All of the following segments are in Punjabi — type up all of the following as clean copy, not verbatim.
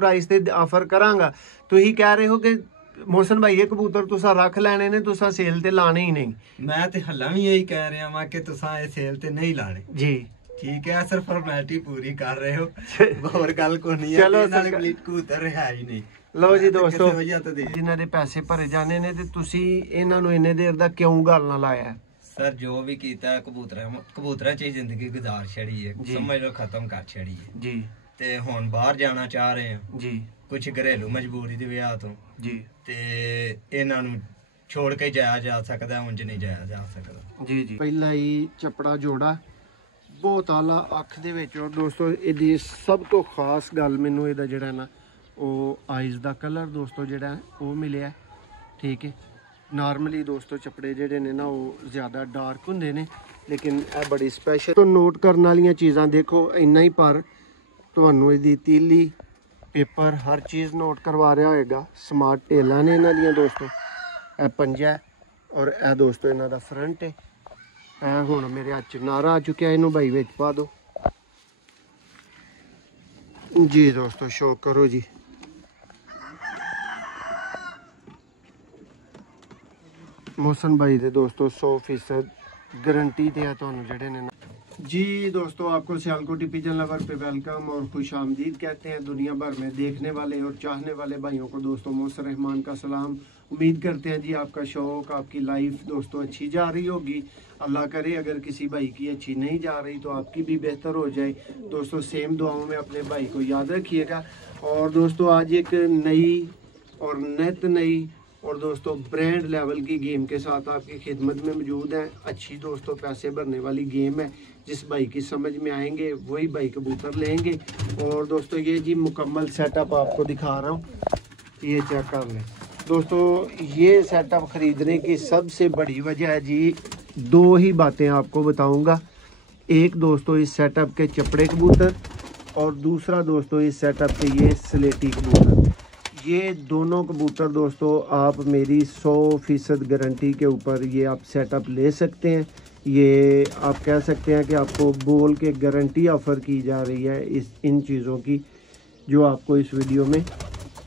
प्राइस ते ऑफर करांगा। तुही कह रहे हो कि मोहसन भाई ये कबूतर तुसा रख लेने ने, तुसा सेल ते लाने ही नहीं। मैं ते हल्ला भी यही कह रहा वा कि तुसा ये सेल ते नहीं लाने जी ठीक है, सिर्फ फॉर्मेलिटी पूरी कर रहे हो और गल को नहीं है। चलो कबूतर है ही नहीं। लो जी दोस्तों, जिन्हां दे पैसे भरे जाने ने ते तुसी इन्हां नूं इन्ने देर दा क्यों गल ना लाया? सर जो भी कीता है कबूतरा च जिंदगी गुजार छड़ी है, समझ लो खत्म कर छड़ी है जी। ते हुण बाहर जाना चाह रहे हैं जी, कुछ घरेलू मजबूरी दी वजह तो जी ते इन्हां नूं छोड़ के जाया जा सकदा, उंज नहीं जाया जा सकदा। जी जी। पहला ही चपड़ा जोड़ा बहुत आला अख दे विच। और दोस्तों इहदी सब तो खास गल मैनूं इहदा जिहड़ा ना ਉਹ ਆਈਜ਼ ਦਾ ਕਲਰ ਦੋਸਤੋ ਜਿਹੜਾ ਉਹ ਮਿਲਿਆ ਠੀਕ ਹੈ। ਨਾਰਮਲੀ ਦੋਸਤੋ ਚੱਪੜੇ ਜਿਹੜੇ ਨੇ ਨਾ ਉਹ ਜ਼ਿਆਦਾ ਡਾਰਕ ਹੁੰਦੇ ਨੇ, ਲੇਕਿਨ ਇਹ ਬੜੀ ਸਪੈਸ਼ਲ। ਤੋਂ ਨੋਟ ਕਰਨ ਵਾਲੀਆਂ ਚੀਜ਼ਾਂ ਦੇਖੋ ਇੰਨਾ ਹੀ, ਪਰ ਤੁਹਾਨੂੰ ਇਹਦੀ ਤੀਲੀ ਪੇਪਰ ਹਰ ਚੀਜ਼ ਨੋਟ ਕਰਵਾ ਰਿਹਾ ਹੋਏਗਾ। ਸਮਾਰਟ ਟੇਲਾਂ ਨੇ ਇਹਨਾਂ ਦੀਆਂ ਦੋਸਤੋ। ਇਹ ਪੰਜਾ ਔਰ ਇਹ ਦੋਸਤੋ ਇਹਨਾਂ ਦਾ ਫਰੰਟ ਹੈ। ਇਹ ਹੁਣ ਮੇਰੇ ਹੱਥ 'ਚ ਨਾਰਾ ਆ ਚੁੱਕਿਆ, ਇਹਨੂੰ ਭਾਈ ਵਿੱਚ ਪਾ ਦਿਓ ਜੀ ਦੋਸਤੋ। ਸ਼ੋ ਕਰੋ ਜੀ। मोहसन भाई दे दोस्तों 100% गारंटी ते है तुहानू जेडे ने जी। दोस्तों आपको सियालकोटी पिजन लवर पे वेलकम और खुश आमदीद कहते हैं। दुनिया भर में देखने वाले और चाहने वाले भाइयों को दोस्तों मोहसिन रहमान का सलाम। उम्मीद करते हैं जी आपका शौक, आपकी लाइफ दोस्तों अच्छी जा रही होगी। अल्लाह करे अगर किसी भाई की अच्छी नहीं जा रही तो आपकी भी बेहतर हो जाए दोस्तों। सेम दुआओं में अपने भाई को याद रखिएगा। और दोस्तों आज एक नई और नित नई और दोस्तों ब्रांड लेवल की गेम के साथ आपकी खिदमत में मौजूद है। अच्छी दोस्तों पैसे भरने वाली गेम है, जिस भाई की समझ में आएंगे वही भाई कबूतर लेंगे। और दोस्तों ये जी मुकम्मल सेटअप आपको दिखा रहा हूँ, ये चेक कर लें दोस्तों। ये सेटअप ख़रीदने की सबसे बड़ी वजह है जी, दो ही बातें आपको बताऊँगा। एक दोस्तों इस सेटअप के चपड़े कबूतर और दूसरा दोस्तों इस सेटअप के ये स्लेटी कबूतर। ये दोनों कबूतर दोस्तों आप मेरी 100% गारंटी के ऊपर ये आप सेटअप ले सकते हैं। ये आप कह सकते हैं कि आपको बोल के गारंटी ऑफ़र की जा रही है इस इन चीज़ों की जो आपको इस वीडियो में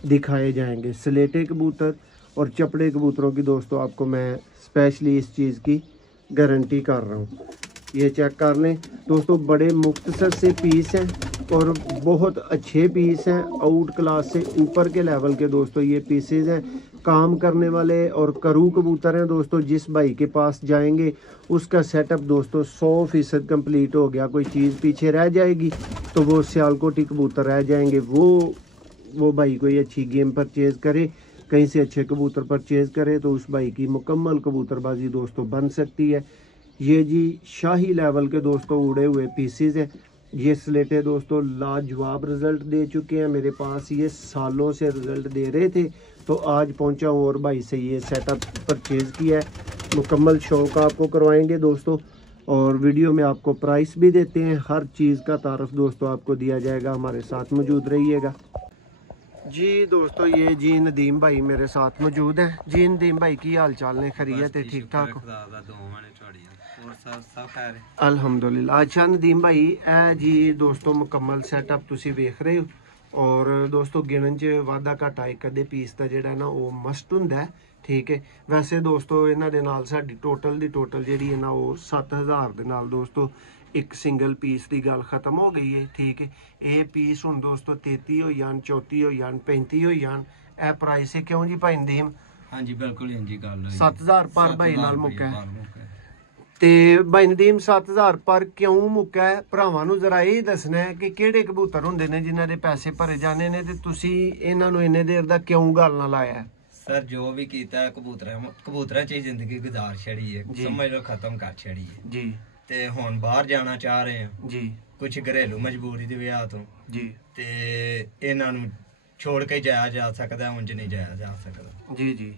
दिखाए जाएंगे। स्लेटे कबूतर और चपड़े कबूतरों की दोस्तों आपको मैं स्पेशली इस चीज़ की गारंटी कर रहा हूँ। ये चेक कर लें दोस्तों, बड़े मुख्तसर से पीस हैं और बहुत अच्छे पीस हैं। आउट क्लास से ऊपर के लेवल के दोस्तों ये पीसेस हैं। काम करने वाले और करू कबूतर हैं दोस्तों। जिस भाई के पास जाएंगे उसका सेटअप दोस्तों 100% कंप्लीट हो गया। कोई चीज़ पीछे रह जाएगी तो वो सियालकोटी कबूतर रह जाएंगे। वो भाई कोई अच्छी गेम परचेज़ करे, कहीं से अच्छे कबूतर परचेज़ करे तो उस भाई की मुकम्मल कबूतरबाजी दोस्तों बन सकती है। ये जी शाही लेवल के दोस्तों उड़े हुए पीसेस हैं। ये स्लेटे दोस्तों लाजवाब रिज़ल्ट दे चुके हैं मेरे पास। ये सालों से रिज़ल्ट दे रहे थे तो आज पहुंचा हूँ और भाई से ये सेटअप परचेज़ किया है। मुकम्मल शौक आपको करवाएंगे दोस्तों और वीडियो में आपको प्राइस भी देते हैं। हर चीज़ का तारफ़ दोस्तों आपको दिया जाएगा। हमारे साथ मौजूद रहिएगा जी। दोस्तों ये जी नदीम भाई मेरे साथ मौजूद हैं। जी नदीम भाई की हाल चाल ने? खैरियत है, ठीक ठाक हो? अल्हम्दुलिल्लाह। अच्छा नदीम भाई ए जी दोस्तों मुकम्मल सेटअप तुसी वेख रहे हो और दोस्तों गिणन च वाधा घाटा एक अद्धे पीस का जिहड़ा ना वो मस्ट हुंदा है ठीक है। वैसे दोस्तों इन्हां दे नाल साडी टोटल दी टोटल जिहड़ी है ना वो 7000 दे नाल दोस्तों एक सिंगल पीस की गल खत्म हो गई है ठीक है। ये पीस हुण दोस्तों 33 हो जान, 34 हो जान, 35 हो जान, ए प्राइस है क्यों जी भाई नदीम? हाँ जी बिल्कुल जी गल 7000 पर भाई नाल मुक्का है ते भाई नदीम 7000 पर क्यों मुक्का है? भरावां नूं जरा ये दसना है कि किहड़े कबूतर हुंदे ने जिन्हां दे पैसे भरे जाने ने ते तुसी इन्हां नूं इन्ने देर दा क्यों गल ना लाया है? सर जो भी कीता है कबूतरा च जिंदगी गुजार छड़ी है, समझ लो खत्म कर छड़ी है जी। ते हुण बाहर जाना चाह रहे हैं जी, कुछ घरेलू मजबूरी दी वजह तो जी ते इन्हां नूं छोड़ के जाया जा सकदा, उंज नहीं जाया जा सकदा जी जी।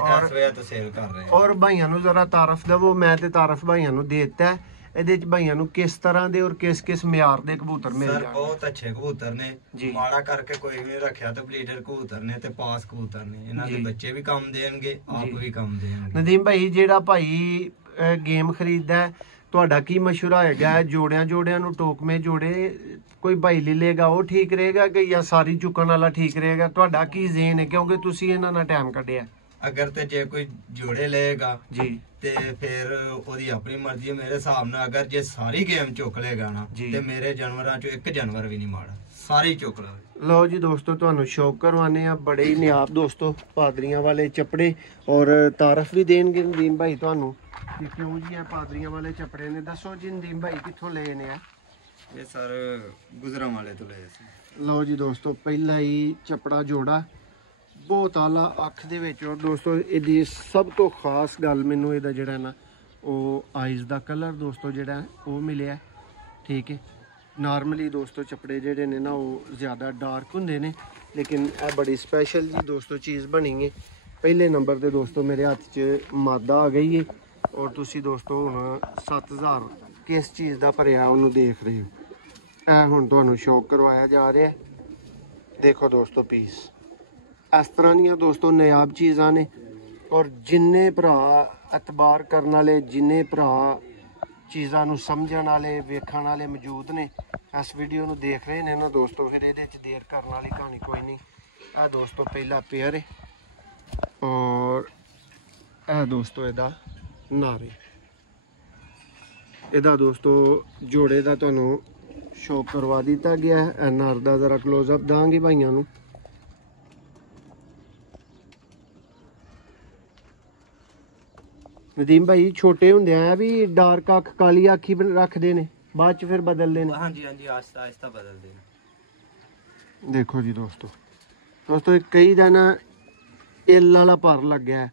और इस वजह तो सेल कर रहे हैं। और भाइयों नूं जरा तारफ दवो, मैं ते तारफ भाइयों नूं देता है। ਇਹਦੇ ਚ ਭਾਈਆਂ ਨੂੰ ਕਿਸ ਤਰ੍ਹਾਂ ਦੇ ਔਰ ਕਿਸ ਮਿਆਰ ਦੇ ਕਬੂਤਰ ਮਿਲ ਜਾਣਗੇ? ਬਹੁਤ ਅੱਛੇ ਕਬੂਤਰ ਨੇ ਜੀ, ਮਾੜਾ ਕਰਕੇ ਕੋਈ ਵੀ ਰੱਖਿਆ ਤਾਂ ਬਲੀਡਰ ਕਬੂਤਰ ਨੇ ਤੇ ਪਾਸ ਕਬੂਤਰ ਨੇ। ਇਹਨਾਂ ਦੇ ਬੱਚੇ ਵੀ ਕੰਮ ਦੇਣਗੇ, ਆਪ ਵੀ ਕੰਮ ਦੇਣਗੇ। ਨਦੀਮ ਭਾਈ ਜਿਹੜਾ ਭਾਈ गेम खरीदता है ਤੁਹਾਡਾ ਕੀ ਮਸ਼ਵਰਾ ਹੈਗਾ? ਜੋੜਿਆਂ ਨੂੰ ਟੋਕਮੇ ਜੋੜੇ ਕੋਈ ਭਾਈ ਲੈ ਲੇਗਾ ਉਹ ਠੀਕ ਰਹੇਗਾ ਕਿ ਜਾਂ ਸਾਰੀ ਚੁੱਕਣ ਵਾਲਾ ਠੀਕ ਰਹੇਗਾ? ਤੁਹਾਡਾ ਕੀ ਜ਼ੇਨ ਹੈ, ਕਿਉਂਕਿ ਤੁਸੀਂ ਇਹਨਾਂ ਨਾਲ ਟਾਈਮ ਕੱਢਿਆ? ਅਗਰ ਤੇ ਜੇ ਕੋਈ ਜੋੜੇ ਲਏਗਾ ਜੀ ਤੇ ਫਿਰ ਉਹਦੀ ਆਪਣੀ ਮਰਜ਼ੀ ਹੈ। ਮੇਰੇ ਹਿਸਾਬ ਨਾਲ ਅਗਰ ਜੇ ਸਾਰੀ ਗੇਮ ਚੁੱਕ ਲੇਗਾ ਨਾ ਤੇ ਮੇਰੇ ਜਾਨਵਰਾਂ ਚੋਂ ਇੱਕ ਜਾਨਵਰ ਵੀ ਨਹੀਂ ਮਾੜਾ, ਸਾਰੇ ਚੁੱਕ ਲਵੇ। ਲਓ ਜੀ ਦੋਸਤੋ, ਤੁਹਾਨੂੰ ਸ਼ੌਕ ਕਰਵਾਨੇ ਆ ਬੜੇ ਹੀ ਨਿਆਬ ਦੋਸਤੋ ਪਾਦਰੀਆਂ ਵਾਲੇ ਚੱਪੜੇ, ਔਰ ਤਾਰਫ ਵੀ ਦੇਣਗੇ ਨਦੀਮ ਭਾਈ ਤੁਹਾਨੂੰ ਕਿ ਕਿਉਂ ਜੀ ਇਹ ਪਾਦਰੀਆਂ ਵਾਲੇ ਚੱਪੜੇ ਨੇ। ਦੱਸੋ ਜੀ ਨਦੀਮ ਭਾਈ ਕਿੱਥੋਂ ਲਏ ਨੇ ਆ? ਇਹ ਸਰ ਗੁਜਰਾਂ ਵਾਲੇ ਤੋਂ ਲਏ ਸੀ। ਲਓ ਜੀ ਦੋਸਤੋ, ਪਹਿਲਾ ਹੀ ਚੱਪੜਾ ਜੋੜਾ ਬਹੁਤ ਆਲਾ ਅੱਖ ਦੇ ਵਿੱਚ। ਔਰ ਦੋਸਤੋ ਇਹਦੀ ਸਭ ਤੋਂ ਖਾਸ ਗੱਲ ਮੈਨੂੰ ਇਹਦਾ ਜਿਹੜਾ ਨਾ ਉਹ ਆਈਜ਼ ਦਾ ਕਲਰ ਦੋਸਤੋ ਜਿਹੜਾ ਉਹ ਮਿਲਿਆ, ਠੀਕ ਹੈ। ਨਾਰਮਲੀ ਦੋਸਤੋ ਚੱਪੜੇ ਜਿਹੜੇ ਨੇ ਨਾ ਉਹ ਜ਼ਿਆਦਾ ਡਾਰਕ ਹੁੰਦੇ ਨੇ, ਲੇਕਿਨ ਇਹ ਬੜੀ ਸਪੈਸ਼ਲ ਜੀ ਦੋਸਤੋ ਚੀਜ਼ ਬਣੀ ਹੈ। ਪਹਿਲੇ ਨੰਬਰ ਤੇ ਦੋਸਤੋ ਮੇਰੇ ਹੱਥ 'ਚ ਮਾਦਾ ਆ ਗਈ ਹੈ, ਔਰ ਤੁਸੀਂ ਦੋਸਤੋ ਹੁਣ 7000 ਕਿਸ ਚੀਜ਼ ਦਾ ਭਰਿਆ ਉਹਨੂੰ ਦੇਖ ਰਹੇ ਹੋ। ਇਹ ਹੁਣ ਤੁਹਾਨੂੰ ਸ਼ੌਕ ਕਰਵਾਇਆ ਜਾ ਰਿਹਾ। ਦੇਖੋ ਦੋਸਤੋ ਪੀਸ ਇਸ ਤਰ੍ਹਾਂ ਦੀਆਂ ਦੋਸਤੋ ਨਾਯਾਬ ਚੀਜ਼ਾਂ ਨੇ, ਔਰ ਜਿੰਨੇ ਭਰਾ ਇਤਬਾਰ ਕਰਨ ਵਾਲੇ, ਜਿੰਨੇ ਭਰਾ ਚੀਜ਼ਾਂ ਨੂੰ ਸਮਝਣ ਵਾਲੇ, ਵੇਖਣ ਵਾਲੇ ਮੌਜੂਦ ਨੇ, ਇਸ ਵੀਡੀਓ ਨੂੰ ਦੇਖ ਰਹੇ ਨੇ ਨਾ ਦੋਸਤੋ, ਫਿਰ ਇਹਦੇ 'ਚ ਦੇਰ ਕਰਨ ਵਾਲੀ ਕਹਾਣੀ ਕੋਈ ਨਹੀਂ। ਇਹ ਦੋਸਤੋ ਪਹਿਲਾ ਪੇਅਰ ਹੈ, ਔਰ ਇਹ ਦੋਸਤੋ ਇਹਦਾ ਨਾਰੇ। ਇਹਦਾ ਦੋਸਤੋ ਜੋੜੇ ਦਾ ਤੁਹਾਨੂੰ ਸ਼ੌਕ ਕਰਵਾ ਦਿੱਤਾ ਗਿਆ ਹੈ। ਨਰ ਦਾ ਜ਼ਰਾ ਕਲੋਜ਼ਅਪ ਦਾਂਗੇ ਭਾਈਆਂ ਨੂੰ। ਨਦੀਮ ਭਾਈ ਛੋਟੇ ਹੁੰਦੇ ਆ ਵੀ ਡਾਰਕ ਅੱਖ ਕਾਲੀ ਅੱਖ ਹੀ ਰੱਖਦੇ ਨੇ, ਬਾਅਦ ਚ ਫਿਰ ਬਦਲਦੇ ਨੇ? ਹਾਂਜੀ ਹਾਂਜੀ, ਆਸਤਾ ਆਸਤਾ ਬਦਲਦੇ ਨੇ। ਦੇਖੋ ਜੀ ਦੋਸਤੋ ਕਈ ਦਾ ਨਾ ਇਲ ਵਾਲਾ ਪਰ ਲੱਗਿਆ,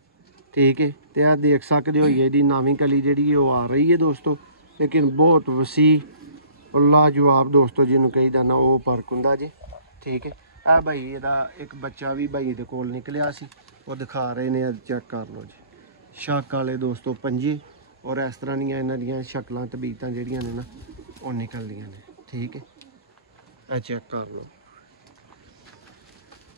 ਠੀਕ ਹੈ, ਤੇ ਆ ਦੇਖ ਸਕਦੇ ਹੋ ਇਹਦੀ ਨਵੀਂ ਕਲੀ ਜਿਹੜੀ ਉਹ ਆ ਰਹੀ ਹੈ ਦੋਸਤੋ, ਲੇਕਿਨ ਬਹੁਤ ਵਸੀ ਲਾਜਵਾਬ ਦੋਸਤੋ ਜਿਹਨੂੰ ਕਹੀਦਾ ਨਾ ਉਹ ਫਰਕ ਹੁੰਦਾ ਜੀ, ਠੀਕ ਹੈ। ਆ ਭਾਈ ਇਹਦਾ ਇੱਕ ਬੱਚਾ ਵੀ ਭਾਈ ਦੇ ਕੋਲ ਨਿਕਲਿਆ ਸੀ, ਉਹ ਦਿਖਾ ਰਹੇ ਨੇ, ਚੈੱਕ ਕਰ ਲਓ ਜੀ। ਸ਼ੱਕ ਵਾਲੇ ਦੋਸਤੋ ਪੰਜੇ, ਔਰ ਇਸ ਤਰ੍ਹਾਂ ਦੀਆਂ ਇਹਨਾਂ ਦੀਆਂ ਸ਼ਕਲਾਂ ਤਬੀਅਤਾਂ ਜਿਹੜੀਆਂ ਨੇ ਨਾ ਉਹ ਨਿਕਲਦੀਆਂ ਨੇ, ਠੀਕ ਹੈ। ਇਹ ਚੈੱਕ ਕਰ ਲਓ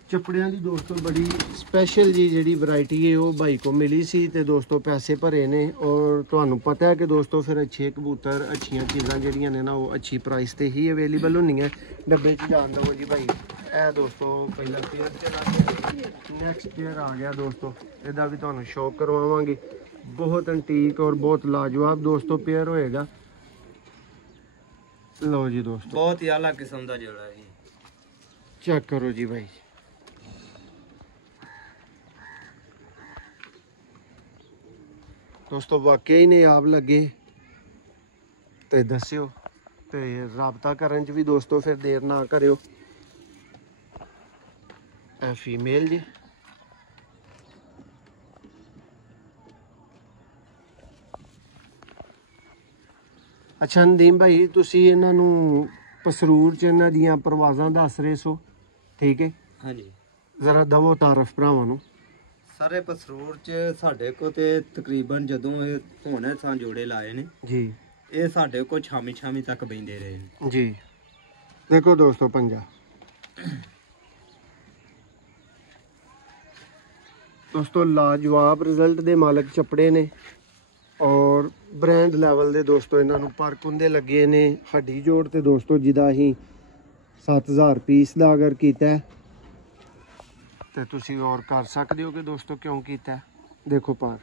ਚੱਪੜਿਆਂ ਦੀ ਦੋਸਤੋ ਬੜੀ ਸਪੈਸ਼ਲ ਜੀ ਜਿਹੜੀ ਵੈਰਾਈਟੀ ਹੈ ਉਹ ਭਾਈ ਕੋ ਮਿਲੀ ਸੀ, ਤੇ ਦੋਸਤੋ ਪੈਸੇ ਭਰੇ ਨੇ। ਔਰ ਤੁਹਾਨੂੰ ਪਤਾ ਹੈ ਕਿ ਦੋਸਤੋ ਫਿਰ ਅੱਛੇ ਕਬੂਤਰ, ਅੱਛੀਆਂ ਚੀਜ਼ਾਂ ਜਿਹੜੀਆਂ ਨੇ ਨਾ ਉਹ ਅੱਛੀ ਪ੍ਰਾਈਸ ਤੇ ਹੀ ਅਵੇਲੇਬਲ ਹੁੰਦੀਆਂ। ਡੱਬੇ 'ਚ ਜਾਣ ਦਵੋ ਜੀ ਭਾਈ। ਇਹ ਦੋਸਤੋ ਪਹਿਲਾ ਪੇਅਰ ਤੇ ਨੈਕਸਟ ਪੇਅਰ ਆ ਗਿਆ ਦੋਸਤੋ, ਇਹਦਾ ਵੀ ਤੁਹਾਨੂੰ ਸ਼ੌਕ ਕਰਵਾਵਾਂਗੇ। ਬਹੁਤ ਐਂਟੀਕ ਔਰ ਬਹੁਤ ਲਾਜਵਾਬ ਦੋਸਤੋ ਪੇਅਰ ਹੋਏਗਾ। ਲਓ ਜੀ ਦੋਸਤੋ, ਬਹੁਤ ਹੀ ਆਲਾ ਕਿਸਮ ਦਾ ਜੋੜਾ ਹੈ ਜੀ, ਚੈੱਕ ਕਰੋ ਜੀ ਭਾਈ। ਦੋਸਤੋ ਵਾਕਿਆ ਹੀ ਨਾਯਾਬ ਲੱਗੇ ਤੇ ਦੱਸਿਓ, ਤੇ ਰਾਬਤਾ ਕਰਨ 'ਚ ਵੀ ਦੋਸਤੋ ਫਿਰ ਦੇਰ ਨਾ ਕਰਿਓ। ਇਹ ਫੀਮੇਲ ਜੀ, ਅੱਛਾ ਨਦੀਮ ਭਾਈ ਤੁਸੀਂ ਇਹਨਾਂ ਨੂੰ ਪਸਰੂਰ 'ਚ ਇਹਨਾਂ ਦੀਆਂ ਪਰਵਾਜ਼ਾਂ ਦੱਸ ਰਹੇ ਸੋ, ਠੀਕ ਹੈ? ਹਾਂਜੀ, ਜ਼ਰਾ ਦਵੋ ਤਾਰਫ ਭਰਾਵਾਂ ਨੂੰ। ਸਾਰੇ ਪਸਰੂਰ ਚ ਸਾਡੇ ਕੋ ਤੇ ਤਕਰੀਬਨ ਜਦੋਂ ਇਹ ਹੁਣ ਸਾਂ ਜੋੜੇ ਲਾਏ ਨੇ ਜੀ, ਇਹ ਸਾਡੇ ਕੋ ਛਾਮੀ ਤੱਕ ਬੈਂਦੇ ਰਹੇ ਨੇ ਜੀ। ਦੇਖੋ ਦੋਸਤੋ ਪੰਜਾ ਦੋਸਤੋ ਲਾਜਵਾਬ ਰਿਜ਼ਲਟ ਦੇ ਮਾਲਕ ਚੱਪੜੇ ਨੇ, ਔਰ ਬ੍ਰਾਂਡ ਲੈਵਲ ਦੇ ਦੋਸਤੋ ਇਹਨਾਂ ਨੂੰ ਪਰਕੁੰਦੇ ਲੱਗੇ ਨੇ। ਹੱਡੀ ਜੋੜ ਤੇ ਦੋਸਤੋ ਜਿਹਦਾ ਅਸੀਂ 7000 ਪੀਸ ਦਾ ਅਗਰ ਕੀਤਾ ਤੇ ਤੁਸੀਂ ਔਰ ਕਰ ਸਕਦੇ ਹੋ ਕਿ ਦੋਸਤੋ ਕਿਉਂ ਕੀਤਾ। ਦੇਖੋ ਪਰ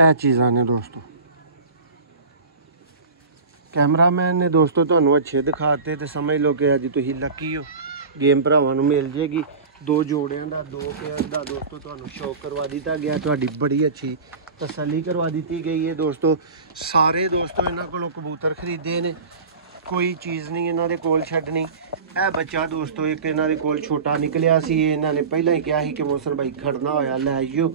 ਇਹ ਚੀਜ਼ਾਂ ਨੇ ਦੋਸਤੋ, ਕੈਮਰਾਮੈਨ ਨੇ ਦੋਸਤੋ ਤੁਹਾਨੂੰ ਅੱਛੇ ਦਿਖਾਤੇ ਤੇ ਸਮਝ ਲਓ ਕਿ ਅੱਜ ਤੁਸੀਂ ਲੱਕੀ ਹੋ, ਗੇਮ ਭਰਾਵਾਂ ਨੂੰ ਮਿਲ ਜੇਗੀ। ਦੋ ਜੋੜਿਆਂ ਦਾ, ਦੋ ਪੇਅਰ ਦਾ ਦੋਸਤੋ ਤੁਹਾਨੂੰ ਸ਼ੌਕ ਕਰਵਾ ਦਿੱਤਾ ਗਿਆ, ਤੁਹਾਡੀ ਬੜੀ ਅੱਛੀ ਤਸੱਲੀ ਕਰਵਾ ਦਿੱਤੀ ਗਈ ਹੈ ਦੋਸਤੋ। ਸਾਰੇ ਦੋਸਤੋ ਇਹਨਾਂ ਕੋਲੋਂ ਕਬੂਤਰ ਖਰੀਦੇ ਨੇ, ਕੋਈ ਚੀਜ਼ ਨਹੀਂ ਇਹਨਾਂ ਦੇ ਕੋਲ ਛੱਡਣੀ। ਇਹ ਬੱਚਾ ਦੋਸਤੋ ਇੱਕ ਇਹਨਾਂ ਦੇ ਕੋਲ ਛੋਟਾ ਨਿਕਲਿਆ ਸੀ, ਇਹਨਾਂ ਨੇ ਪਹਿਲਾਂ ਹੀ ਕਿਹਾ ਸੀ ਕਿ ਮੋਸਨ ਭਾਈ ਖੜਨਾ ਹੋਇਆ ਲੈ ਆਇਓ,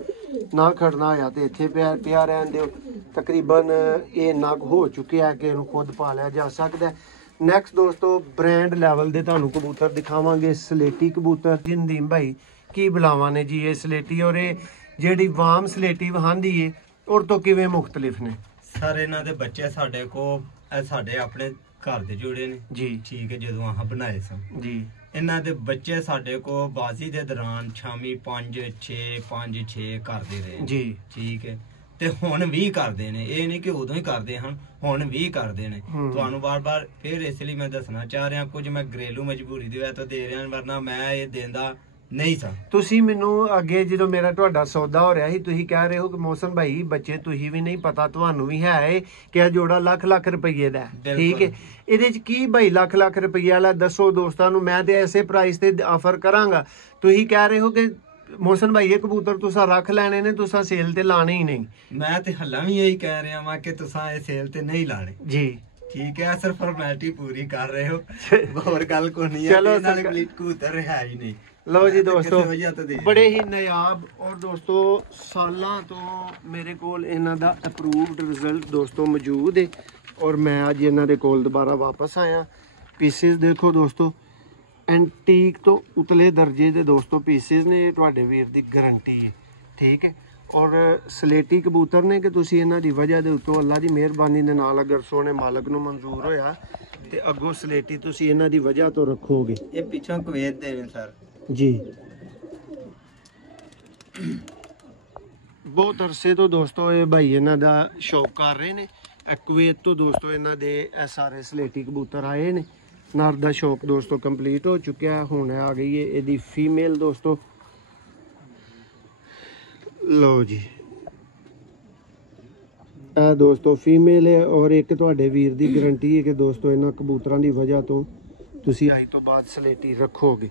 ਨਾ ਖੜਨਾ ਹੋਇਆ ਤੇ ਇੱਥੇ ਪਿਆ ਰਹਿਣ ਦਿਓ। ਤਕਰੀਬਨ ਇਹ ਨਗ ਹੋ ਚੁੱਕਿਆ ਕਿ ਇਹਨੂੰ ਖੁਦ ਪਾਲਿਆ ਜਾ ਸਕਦਾ। ਨੈਕਸਟ ਦੋਸਤੋ ਬ੍ਰਾਂਡ ਲੈਵਲ ਦੇ ਤੁਹਾਨੂੰ ਕਬੂਤਰ ਦਿਖਾਵਾਂਗੇ, ਸਲੇਟੀ ਕਬੂਤਰ। ਨਦੀਮ ਭਾਈ ਕੀ ਬੁਲਾਵਾਂ ਨੇ ਜੀ ਇਹ ਸਲੇਟੀ, ਔਰ ਇਹ ਜਿਹੜੀ ਵਾਮ ਸਲੇਟੀ ਵਹਾਂਦੀ ਏ ਔਰ ਤੋਂ ਕਿਵੇਂ ਮੁਖਤਲਿਫ ਨੇ? ਸਰ ਇਹਨਾਂ ਦੇ ਬੱਚੇ ਸਾਡੇ ਕੋ ਸਾਡੇ ਆਪਣੇ ਘਰ ਦੇ ਜੋੜੇ ਨੇ ਜੀ, ਠੀਕ ਹੈ। ਜਦੋਂ ਆਹ ਬਣਾਏ ਸਨ ਜੀ, ਇਹਨਾਂ ਦੇ ਬੱਚੇ ਸਾਡੇ ਕੋ ਬਾਜ਼ੀ ਦੇ ਦੌਰਾਨ ਸ਼ਾਮੀ 5-6 ਕਰਦੇ ਰਹੇ ਜੀ, ਠੀਕ ਹੈ। ਤੇ ਹੁਣ ਵੀ ਕਰਦੇ ਨੇ, ਇਹ ਨਹੀਂ ਕਿ ਉਦੋਂ ਹੀ ਕਰਦੇ ਹਨ, ਹੁਣ ਵੀ ਕਰਦੇ ਨੇ। ਤੁਹਾਨੂੰ ਬਾਰ-ਬਾਰ ਫਿਰ ਇਸ ਲਈ ਮੈਂ ਦੱਸਣਾ ਚਾਹ ਰਿਹਾ, ਕੁਝ ਮੈਂ ਘਰੇਲੂ ਮਜਬੂਰੀ ਦੀ ਵਜ੍ਹਾ ਤੋਂ ਦੇ ਰਿਹਾ, ਵਰਨਾ ਮੈਂ ਇਹ ਦਿੰਦਾ ਨਹੀਂ ਸਾਂ। ਤੁਸੀਂ ਮੈਨੂੰ ਅੱਗੇ ਜਦੋਂ ਮੇਰਾ ਤੁਹਾਡਾ ਸੌਦਾ ਹੋ ਰਿਹਾ ਸੀ, ਤੁਸੀਂ ਕਹਿ ਰਹੇ ਹੋ ਕਿ ਮੋਹਸਨ ਭਾਈ ਬੱਚੇ ਤੁਸੀਂ ਵੀ ਨਹੀਂ ਪਤਾ, ਤੁਹਾਨੂੰ ਵੀ ਹੈ ਕਿ ਇਹ ਜੋੜਾ ਲੱਖ ਰੁਪਏ ਦਾ, ਠੀਕ ਹੈ। ਇਹਦੇ ਚ ਕੀ ਭਾਈ ਲੱਖ ਰੁਪਏ ਵਾਲਾ ਦੱਸੋ ਦੋਸਤਾਂ ਨੂੰ, ਮੈਂ ਤੇ ਐਸੇ ਪ੍ਰਾਈਸ ਤੇ ਆਫਰ ਕਰਾਂਗਾ। ਤੁਸੀਂ ਕਹਿ ਰਹੇ ਹੋ ਕਿ ਮੋਹਸਨ ਭਾਈ ਇਹ ਕਬੂਤਰ ਤੁਸੀਂ ਰੱਖ ਲੈਣੇ ਨੇ, ਤੁਸੀਂ ਸੇਲ ਤੇ ਲਾਣੇ ਹੀ ਨਹੀਂ। ਮੈਂ ਤੇ ਹੱਲਾ ਵੀ ਇਹੀ ਕਹਿ ਰਿਹਾ ਵਾਂ ਕਿ ਤੁਸੀਂ ਇਹ ਸੇਲ ਤੇ ਨਹੀਂ ਲਾਣੇ ਜੀ, ਠੀਕ ਹੈ। ਸਿਰਫ ਫਾਰਮੈਲਿਟੀ ਪੂਰੀ ਕਰ ਰਹੇ ਹੋ, ਹੋਰ ਗੱਲ ਕੋਈ ਨਹੀਂ ਹੈ। ਚਲੋ ਕਬੂਤਰ ਹੈ ਹੀ ਨਹੀਂ। ਲਓ ਜੀ ਦੋਸਤੋ, ਬੜੇ ਹੀ ਨਾਯਾਬ ਔਰ ਦੋਸਤੋ ਸਾਲਾਂ ਤੋਂ ਮੇਰੇ ਕੋਲ ਇਹਨਾਂ ਦਾ ਅਪਰੂਵਡ ਰਿਜ਼ਲਟ ਦੋਸਤੋ ਮੌਜੂਦ ਹੈ, ਔਰ ਮੈਂ ਅੱਜ ਇਹਨਾਂ ਦੇ ਕੋਲ ਦੁਬਾਰਾ ਵਾਪਸ ਆਇਆ। ਪੀਸਿਸ ਦੇਖੋ ਦੋਸਤੋ, ਐਂਟੀਕ ਤੋਂ ਉਤਲੇ ਦਰਜੇ ਦੇ ਦੋਸਤੋ ਪੀਸਿਸ ਨੇ, ਤੁਹਾਡੇ ਵੀਰ ਦੀ ਗਰੰਟੀ ਹੈ, ਠੀਕ ਹੈ। ਔਰ ਸਲੇਟੀ ਕਬੂਤਰ ਨੇ ਕਿ ਤੁਸੀਂ ਇਹਨਾਂ ਦੀ ਵਜ੍ਹਾ ਦੇ ਉੱਤੋਂ ਅੱਲਾ ਦੀ ਮਿਹਰਬਾਨੀ ਦੇ ਨਾਲ ਅਗਰ ਸੋਹਣੇ ਮਾਲਕ ਨੂੰ ਮਨਜ਼ੂਰ ਹੋਇਆ ਤੇ ਅੱਗੋਂ ਸਲੇਟੀ ਤੁਸੀਂ ਇਹਨਾਂ ਦੀ ਵਜ੍ਹਾ ਤੋਂ ਰੱਖੋਗੇ। ਇਹ ਪਿੱਛੋਂ ਕੁਵੈਤ ਦੇ ਨੇ ਸਰ ਜੀ, ਬਹੁਤ ਅਰਸੇ ਤੋਂ ਦੋਸਤੋ ਇਹ ਭਾਈ ਇਹਨਾਂ ਦਾ ਸ਼ੌਕ ਕਰ ਰਹੇ ਨੇ। ਕੁਵੈਤ ਤੋਂ ਦੋਸਤੋ ਇਹਨਾਂ ਦੇ ਇਹ ਸਾਰੇ ਸਲੇਟੀ ਕਬੂਤਰ ਆਏ ਨੇ। ਨਰ ਦਾ ਸ਼ੌਕ ਦੋਸਤੋ ਕੰਪਲੀਟ ਹੋ ਚੁੱਕਿਆ, ਹੁਣ ਆ ਗਈ ਹੈ ਇਹਦੀ ਫੀਮੇਲ ਦੋਸਤੋ। ਲਓ ਜੀ, ਇਹ ਦੋਸਤੋ ਫੀਮੇਲ ਹੈ, ਔਰ ਇੱਕ ਤੁਹਾਡੇ ਵੀਰ ਦੀ ਗਰੰਟੀ ਹੈ ਕਿ ਦੋਸਤੋ ਇਹਨਾਂ ਕਬੂਤਰਾਂ ਦੀ ਵਜ੍ਹਾ ਤੋਂ ਤੁਸੀਂ ਅੱਜ ਤੋਂ ਬਾਅਦ ਸਲੇਟੀ ਰੱਖੋਗੇ।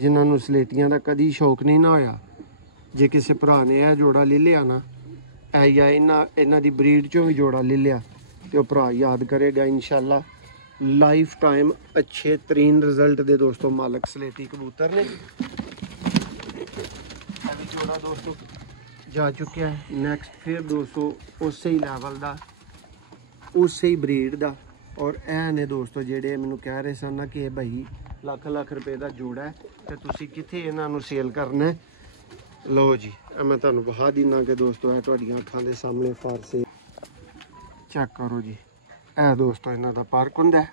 ਜਿਨ੍ਹਾਂ ਨੂੰ ਸਲੇਟੀਆਂ ਦਾ ਕਦੀ ਸ਼ੌਕ ਨਹੀਂ ਨਾ ਹੋਇਆ, ਜੇ ਕਿਸੇ ਭਰਾ ਨੇ ਇਹ ਜੋੜਾ ਲੈ ਲਿਆ ਨਾ, ਇਹ ਜਾਂ ਇਹਨਾਂ ਦੀ ਬਰੀਡ ਚੋਂ ਵੀ ਜੋੜਾ ਲੈ ਲਿਆ, ਤੇ ਉਹ ਭਰਾ ਯਾਦ ਕਰੇਗਾ ਇਨਸ਼ਾਅੱਲਾ ਲਾਈਫ ਟਾਈਮ ਅੱਛੇ ਤਰੀਨ ਰਿਜ਼ਲਟ ਦੇ ਦੋਸਤੋ ਮਾਲਕ ਸਲੇਟੀ ਕਬੂਤਰ ਨੇ। ਇਹ ਵੀ ਜੋੜਾ ਦੋਸਤੋ ਜਾ ਚੁੱਕਿਆ ਹੈ। ਨੈਕਸਟ ਫਿਰ ਦੋਸਤੋ ਉਸੇ ਹੀ ਲੈਵਲ ਦਾ, ਉਸੇ ਹੀ ਬਰੀਡ ਦਾ, ਔਰ ਇਹ ਨੇ ਦੋਸਤੋ ਜਿਹੜੇ ਮੈਨੂੰ ਕਹਿ ਰਹੇ ਸਨ ਨਾ ਕਿ ਇਹ ਭਾਈ ਲੱਖ ਰੁਪਏ ਦਾ ਜੋੜਾ ਹੈ ਤੇ ਤੁਸੀਂ ਕਿੱਥੇ ਇਹਨਾਂ ਨੂੰ ਸੇਲ ਕਰਨਾ। ਲਓ ਜੀ, ਮੈਂ ਤੁਹਾਨੂੰ ਵਿਖਾ ਦਿੰਦਾ ਕਿ ਦੋਸਤੋ ਇਹ ਤੁਹਾਡੀਆਂ ਅੱਖਾਂ ਦੇ ਸਾਹਮਣੇ ਫਾਰਸੇ ਚੈੱਕ ਕਰੋ ਜੀ। ਇਹ ਦੋਸਤੋ ਇਹਨਾਂ ਦਾ ਪਾਰਕ ਹੁੰਦਾ ਹੈ।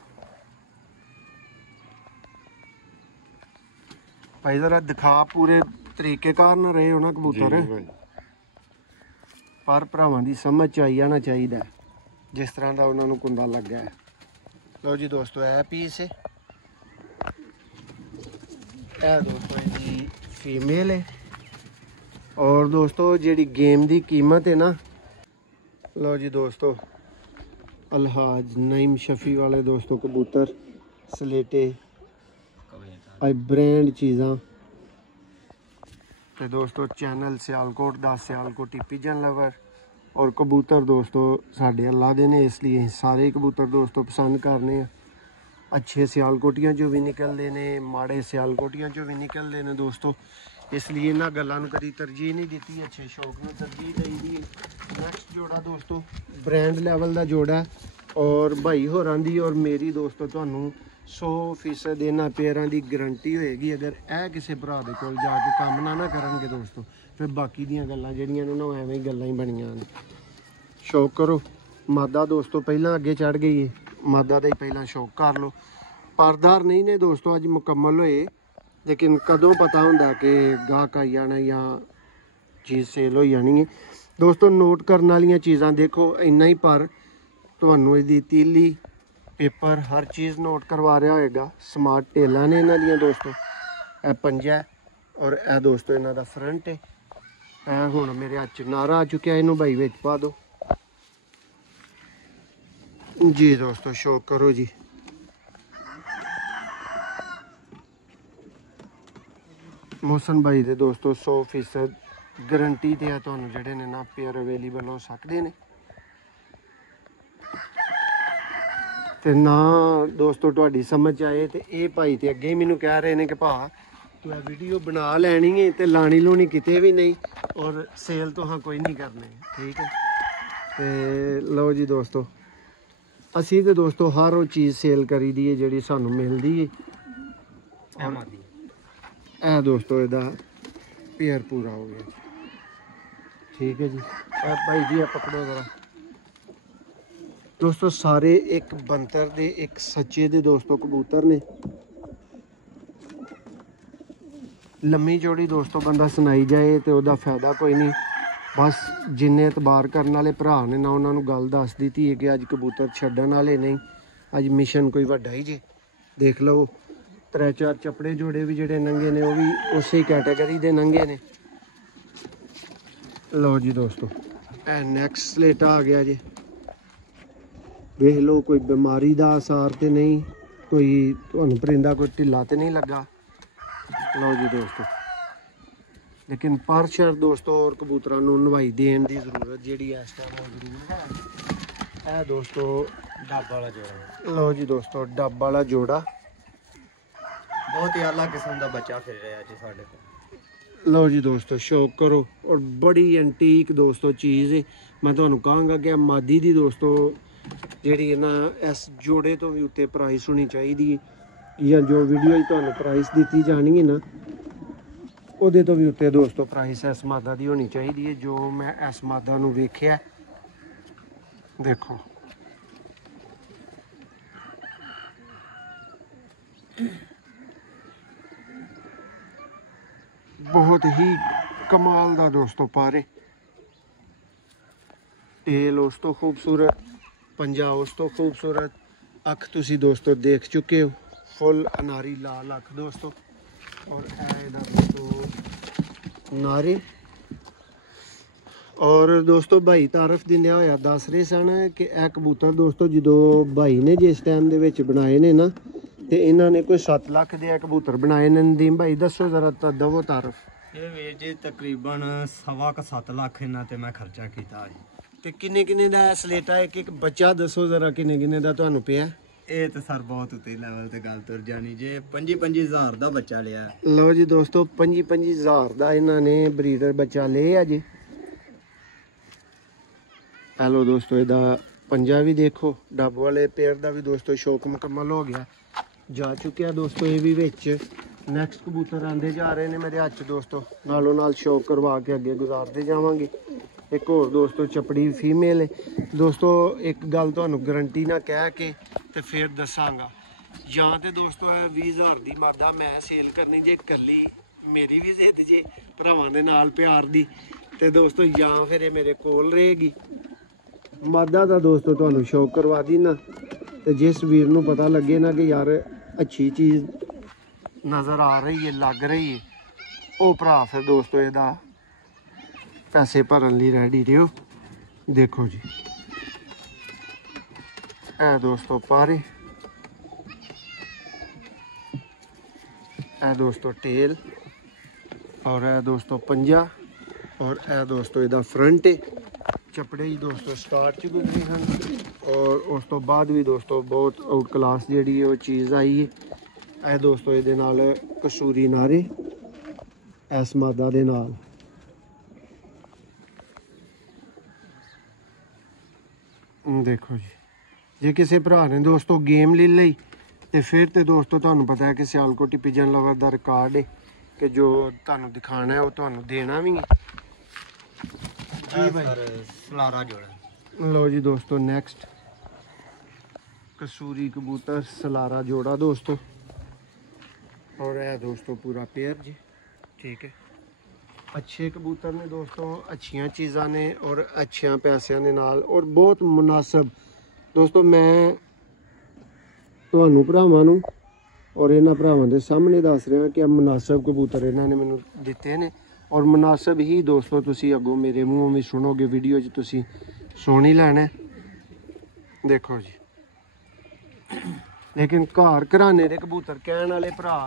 ਭਾਈ ਜ਼ਰਾ ਦਿਖਾ ਪੂਰੇ ਤਰੀਕੇ ਕਾਰ ਨਾਲ ਰਹੇ ਹੋ ਨਾ ਕਬੂਤਰ, ਪਰ ਭਰਾਵਾਂ ਦੀ ਸਮਝ ਚ ਆਈ ਜਾਣਾ ਚਾਹੀਦਾ ਜਿਸ ਤਰ੍ਹਾਂ ਦਾ ਉਹਨਾਂ ਨੂੰ ਕੁੰਡਾ ਲੱਗਾ ਹੈ। ਲਓ ਜੀ ਦੋਸਤੋ, ਇਹ ਪੀਸ ਹੈ, ਇਹ ਦੋਸਤੋ ਇਹਦੀ ਫੀਮੇਲ ਹੈ। ਔਰ ਦੋਸਤੋ ਜਿਹੜੀ ਗੇਮ ਦੀ ਕੀਮਤ ਹੈ ਨਾ, ਲਓ ਜੀ ਦੋਸਤੋ ਅਲਹਾਜ ਨਈਮ ਸ਼ਫੀ ਵਾਲੇ ਦੋਸਤੋ ਕਬੂਤਰ ਸਲੇਟੇ ਆਈ ਬ੍ਰਾਂਡ ਚੀਜ਼ਾਂ ਤੇ ਦੋਸਤੋ ਚੈਨਲ ਸਿਆਲਕੋਟ ਦਾ ਸਿਆਲਕੋਟੀ ਪਿਜਨ ਲਵਰ। ਔਰ ਕਬੂਤਰ ਦੋਸਤੋ ਸਾਡੇ ਅੱਲਾ ਦੇ ਨੇ, ਇਸ ਲਈ ਅਸੀਂ ਸਾਰੇ ਕਬੂਤਰ ਦੋਸਤੋ ਪਸੰਦ ਕਰਨੇ ਆ। ਅੱਛੇ ਸਿਆਲਕੋਟੀਆਂ ਚੋਂ ਵੀ ਨਿਕਲਦੇ ਨੇ, ਮਾੜੇ ਸਿਆਲਕੋਟੀਆਂ ਚੋਂ ਵੀ ਨਿਕਲਦੇ ਨੇ ਦੋਸਤੋ, ਇਸ ਲਈ ਇਹਨਾਂ ਗੱਲਾਂ ਨੂੰ ਕਦੀ ਤਰਜੀਹ ਨਹੀਂ ਦਿੱਤੀ, ਅੱਛੇ ਸ਼ੌਕ ਨੂੰ ਤਰਜੀਹ ਦੇਈਦੀ ਹੈ। ਨੈਕਸਟ ਜੋੜਾ ਦੋਸਤੋ ਬ੍ਰਾਂਡ ਲੈਵਲ ਦਾ ਜੋੜਾ, ਔਰ ਭਾਈ ਹੋਰਾਂ ਦੀ ਔਰ ਮੇਰੀ ਦੋਸਤੋ ਤੁਹਾਨੂੰ 100% ਇਹਨਾਂ ਪੇਅਰਾਂ ਦੀ ਗਰੰਟੀ ਹੋਏਗੀ। ਅਗਰ ਇਹ ਕਿਸੇ ਭਰਾ ਦੇ ਕੋਲ ਜਾ ਕੇ ਕੰਮ ਨਾ ਕਰਨਗੇ ਦੋਸਤੋ, ਫਿਰ ਬਾਕੀ ਦੀਆਂ ਗੱਲਾਂ ਜਿਹੜੀਆਂ ਨੇ ਨਾ ਉਹ ਐਵੇਂ ਹੀ ਗੱਲਾਂ ਹੀ ਬਣੀਆਂ ਨੇ। ਸ਼ੌਕ ਕਰੋ। ਮਾਦਾ ਦੋਸਤੋ ਪਹਿਲਾਂ ਅੱਗੇ ਚੜ ਗਈ ਹੈ, ਮਾਦਾ ਦਾ ਹੀ ਪਹਿਲਾਂ ਸ਼ੌਕ ਕਰ ਲਓ। ਪਰਦਾਰ ਨਹੀਂ ਨੇ ਦੋਸਤੋ ਅੱਜ ਮੁਕੰਮਲ ਹੋਏ, ਲੇਕਿਨ ਕਦੋਂ ਪਤਾ ਹੁੰਦਾ ਕਿ ਗਾਹਕ ਆ ਜਾਣਾ ਜਾਂ ਚੀਜ਼ ਸੇਲ ਹੋ ਜਾਣੀ ਹੈ। ਦੋਸਤੋ ਨੋਟ ਕਰਨ ਵਾਲੀਆਂ ਚੀਜ਼ਾਂ ਦੇਖੋ, ਇੰਨਾ ਹੀ ਪਰ ਤੁਹਾਨੂੰ ਇਹਦੀ ਤੀਲੀ ਪੇਪਰ ਹਰ ਚੀਜ਼ ਨੋਟ ਕਰਵਾ ਰਿਹਾ ਹੋਏਗਾ। ਸਮਾਰਟ ਟੇਲਾਂ ਨੇ ਇਹਨਾਂ ਦੀਆਂ ਦੋਸਤੋ, ਇਹ ਪੰਜਾ ਔਰ ਇਹ ਦੋਸਤੋ ਇਹਨਾਂ ਦਾ ਫਰੰਟ ਹੈ। ਇਹ ਹੁਣ ਮੇਰੇ ਹੱਥ 'ਚ ਨਾਰਾ ਆ ਚੁੱਕਿਆ, ਇਹਨੂੰ ਭਾਈ ਵਿੱਚ ਪਾ ਦਿਓ ਜੀ ਦੋਸਤੋ। ਸ਼ੌਕ ਕਰੋ ਜੀ। ਮੋਹਸਨ ਭਾਈ ਦੇ ਦੋਸਤੋ 100% ਗਰੰਟੀ ਤੇ ਆ ਤੁਹਾਨੂੰ ਜਿਹੜੇ ਨੇ ਨਾ ਪੇਅਰ ਅਵੇਲੇਬਲ ਹੋ ਸਕਦੇ ਨੇ। ਤੇ ਨਾ ਦੋਸਤੋ ਤੁਹਾਡੀ ਸਮਝ ਆਏ ਤੇ ਇਹ ਭਾਈ ਤੇ ਅੱਗੇ ਹੀ ਮੈਨੂੰ ਕਹਿ ਰਹੇ ਨੇ ਕਿ ਭਾ ਤੂੰ ਇਹ ਵੀਡੀਓ ਬਣਾ ਲੈਣੀ ਹੈ ਤੇ ਲਾਣੀ ਲੂਣੀ ਕਿਤੇ ਵੀ ਨਹੀਂ, ਔਰ ਸੇਲ ਤੋਂ ਹਾਂ ਕੋਈ ਨਹੀਂ ਕਰਨੀ, ਠੀਕ ਹੈ। ਤੇ ਲਓ ਜੀ ਦੋਸਤੋ, ਅਸੀਂ ਤੇ ਦੋਸਤੋ ਹਰ ਉਹ ਚੀਜ਼ ਸੇਲ ਕਰੀ ਦੀ ਹੈ ਜਿਹੜੀ ਸਾਨੂੰ ਮਿਲਦੀ ਹੈ। ਇਹ ਦੋਸਤੋ ਇਹਦਾ ਪੇਅਰ ਪੂਰਾ ਹੋ ਗਿਆ, ਠੀਕ ਹੈ ਜੀ। ਭਾਈ ਜੀ ਆ ਪਕੜੋ ਜ਼ਰਾ ਦੋਸਤੋ, ਸਾਰੇ ਇੱਕ ਬੰਤਰ ਦੇ ਇੱਕ ਸੱਚੇ ਦੇ ਦੋਸਤੋ ਕਬੂਤਰ ਨੇ। ਲੰਮੀ ਚੌੜੀ ਦੋਸਤੋ ਬੰਦਾ ਸੁਣਾਈ ਜਾਏ ਤੇ ਉਹਦਾ ਫਾਇਦਾ ਕੋਈ ਨਹੀਂ। बस जिन्ने एतबार करने वाले भरा ने ना उन्होंने गल दस दी है कि अज कबूतर छड्डण वाले नहीं, अज मिशन कोई वड्डा ही जे। देख लो 3-4 चपड़े जोड़े भी जोड़े नंगे ने वो भी उस कैटेगरी के नंगे ने। लो जी दोस्तों नेक्स्ट स्लेटा आ गया जी। देख लो कोई बीमारी का आसार तो नहीं, कोई तुहानू परिंदा कोई ढिला तो नहीं लगा। लो जी दोस्तों लेकिन पर शर्त दोस्तों और कबूतरों को नवाई देने की जरूरत जी इस टाइम जरूर है दोस्तों। डब वाला जोड़ा, लो जी दोस्तों डब वाला जोड़ा बहुत ही अलग किस्म का बच्चा फिर रहा जी साढ़े को। लो जी दोस्तों शौक करो और बड़ी एंटीक दोस्तों चीज़ है। मैं तो कहूँगा कि मादी दी दोस्तों जी है ना इस जोड़े तो भी उत्ते प्राइस होनी चाहिए, या जो वीडियो तो प्राइस दी जानी है ना ਉਹਦੇ तो भी उत्ते दोस्तों प्राइस इस मादा की होनी चाहिए है। जो मैं इस मादा नूं वेखिया देखो बहुत ही कमाल दा दोस्तों पारे। टेल उस तो खूबसूरत, पंजा उस तो खूबसूरत, अख तुसी दोस्तों देख चुके हो फुल अनारी लाल अख दोस्तों। और दोस्तों नारे और दोस्तों भाई तारफ दिंदिया होया दस रहे सन कि यह कबूतर दोस्तों जो भाई ने जिस टाइम दे विच बनाए ने ना तो इन्होंने कोई 7 लाख के कबूतर बनाए ने। नदीम भाई दसो जरा दवो तारफ। ये वीर जी तकरीबन 7.25 लाख इन्हां ते मैं खर्चा किया जी। ते किन्ने किन्ने दा स्लेटा एक बच्चा दसो जरा किन्ने किन्ने दा तुहानू पिया? ਇਹ ਤਾਂ ਸਰ ਬਹੁਤ ਉੱਤੇ ਲੈਵਲ ਤੇ ਗੱਲ ਤੁਰ ਜਾਣੀ ਜੇ 25,000 ਦਾ ਬੱਚਾ ਲਿਆ। ਲਓ ਜੀ ਦੋਸਤੋ 25,000 ਦਾ ਇਹਨਾਂ ਨੇ ਬਰੀਡਰ ਬੱਚਾ ਲਿਆ ਜੀ। ਹੈਲੋ ਦੋਸਤੋ ਇਹਦਾ ਪੰਜਾ ਵੀ ਦੇਖੋ, ਡੱਬ ਵਾਲੇ ਪੇਅਰ ਦਾ ਵੀ ਦੋਸਤੋ ਸ਼ੌਕ ਮੁਕੰਮਲ ਹੋ ਗਿਆ ਜਾ ਚੁੱਕਿਆ ਦੋਸਤੋ। ਇਹ ਵੀ ਵਿੱਚ ਨੈਕਸਟ ਕਬੂਤਰ ਆਂਦੇ ਜਾ ਰਹੇ ਨੇ ਮੇਰੇ ਹੱਥ 'ਚ ਦੋਸਤੋ, ਨਾਲੋਂ ਨਾਲ ਸ਼ੌਕ ਕਰਵਾ ਕੇ ਅੱਗੇ ਗੁਜ਼ਾਰਦੇ ਜਾਵਾਂਗੇ। एक होर दोस्तों चपड़ी फीमेल है दोस्तों। एक गल तुहानू गारंटी ना कह के ते फिर दसांगा, या तो दोस्तों है 20,000 की मादा मैं सेल करनी जे कली मेरी भी जिद जे भरावां दे नाल प्यार दी ते दोस्तों, या फिर मेरे कोल रहेगी मादा दा दोस्तों तुहानू शौक करवा दी ना। ते जिस वीर नू पता लगे ना कि यार अच्छी चीज़ नज़र आ रही है लग रही है वो भरा फिर दोस्तों ਇਹਦਾ पैसे भरन लिए रेडी रहो। देखो जी ए दोस्तों पारे, ए दोस्तों टेल और ए दोस्तों पंजा और ए दोस्तों इहदा फ्रंट है। चपड़े ही दोस्तों स्टार्ट च गुजरे हैं और उस तो बाद भी दोस्तों बहुत आउट क्लास जी वो चीज़ आई है। ए दोस्तों ये नाल कसूरी नारे इस मादा दे नाल। देखो जी जे किसी भरा ने दोस्तों गेम ले ली तो फिर तो दोस्तों तुहानू पता है कि सियालकोटी पिजन लवर का रिकॉर्ड है कि जो तुहानू दिखाना है वो तुहानू देना भी है जी भाई। सलारा जोड़ा। लो जी दोस्तों नेक्स्ट कसूरी कबूतर सलारा जोड़ा दोस्तों, और यह दोस्तों पूरा पेयर जी ठीक है। अच्छे कबूतर ने दोस्तों, अच्छियां चीज़ां ने और अच्छियां पैसों के नाल और बहुत मुनासिब दोस्तों। मैं तुहानू भरावां नू और इन्हां भरावां दे सामने दस रहा कि मुनासिब कबूतर इन्हां ने मैनू दिते ने और मुनासिब ही दोस्तों तुसी अगों मेरे मूँहों में सुनोगे वीडियो च तुसी सुन ही लैना। देखो जी लेकिन घर घराने के कबूतर कहने वाले भरा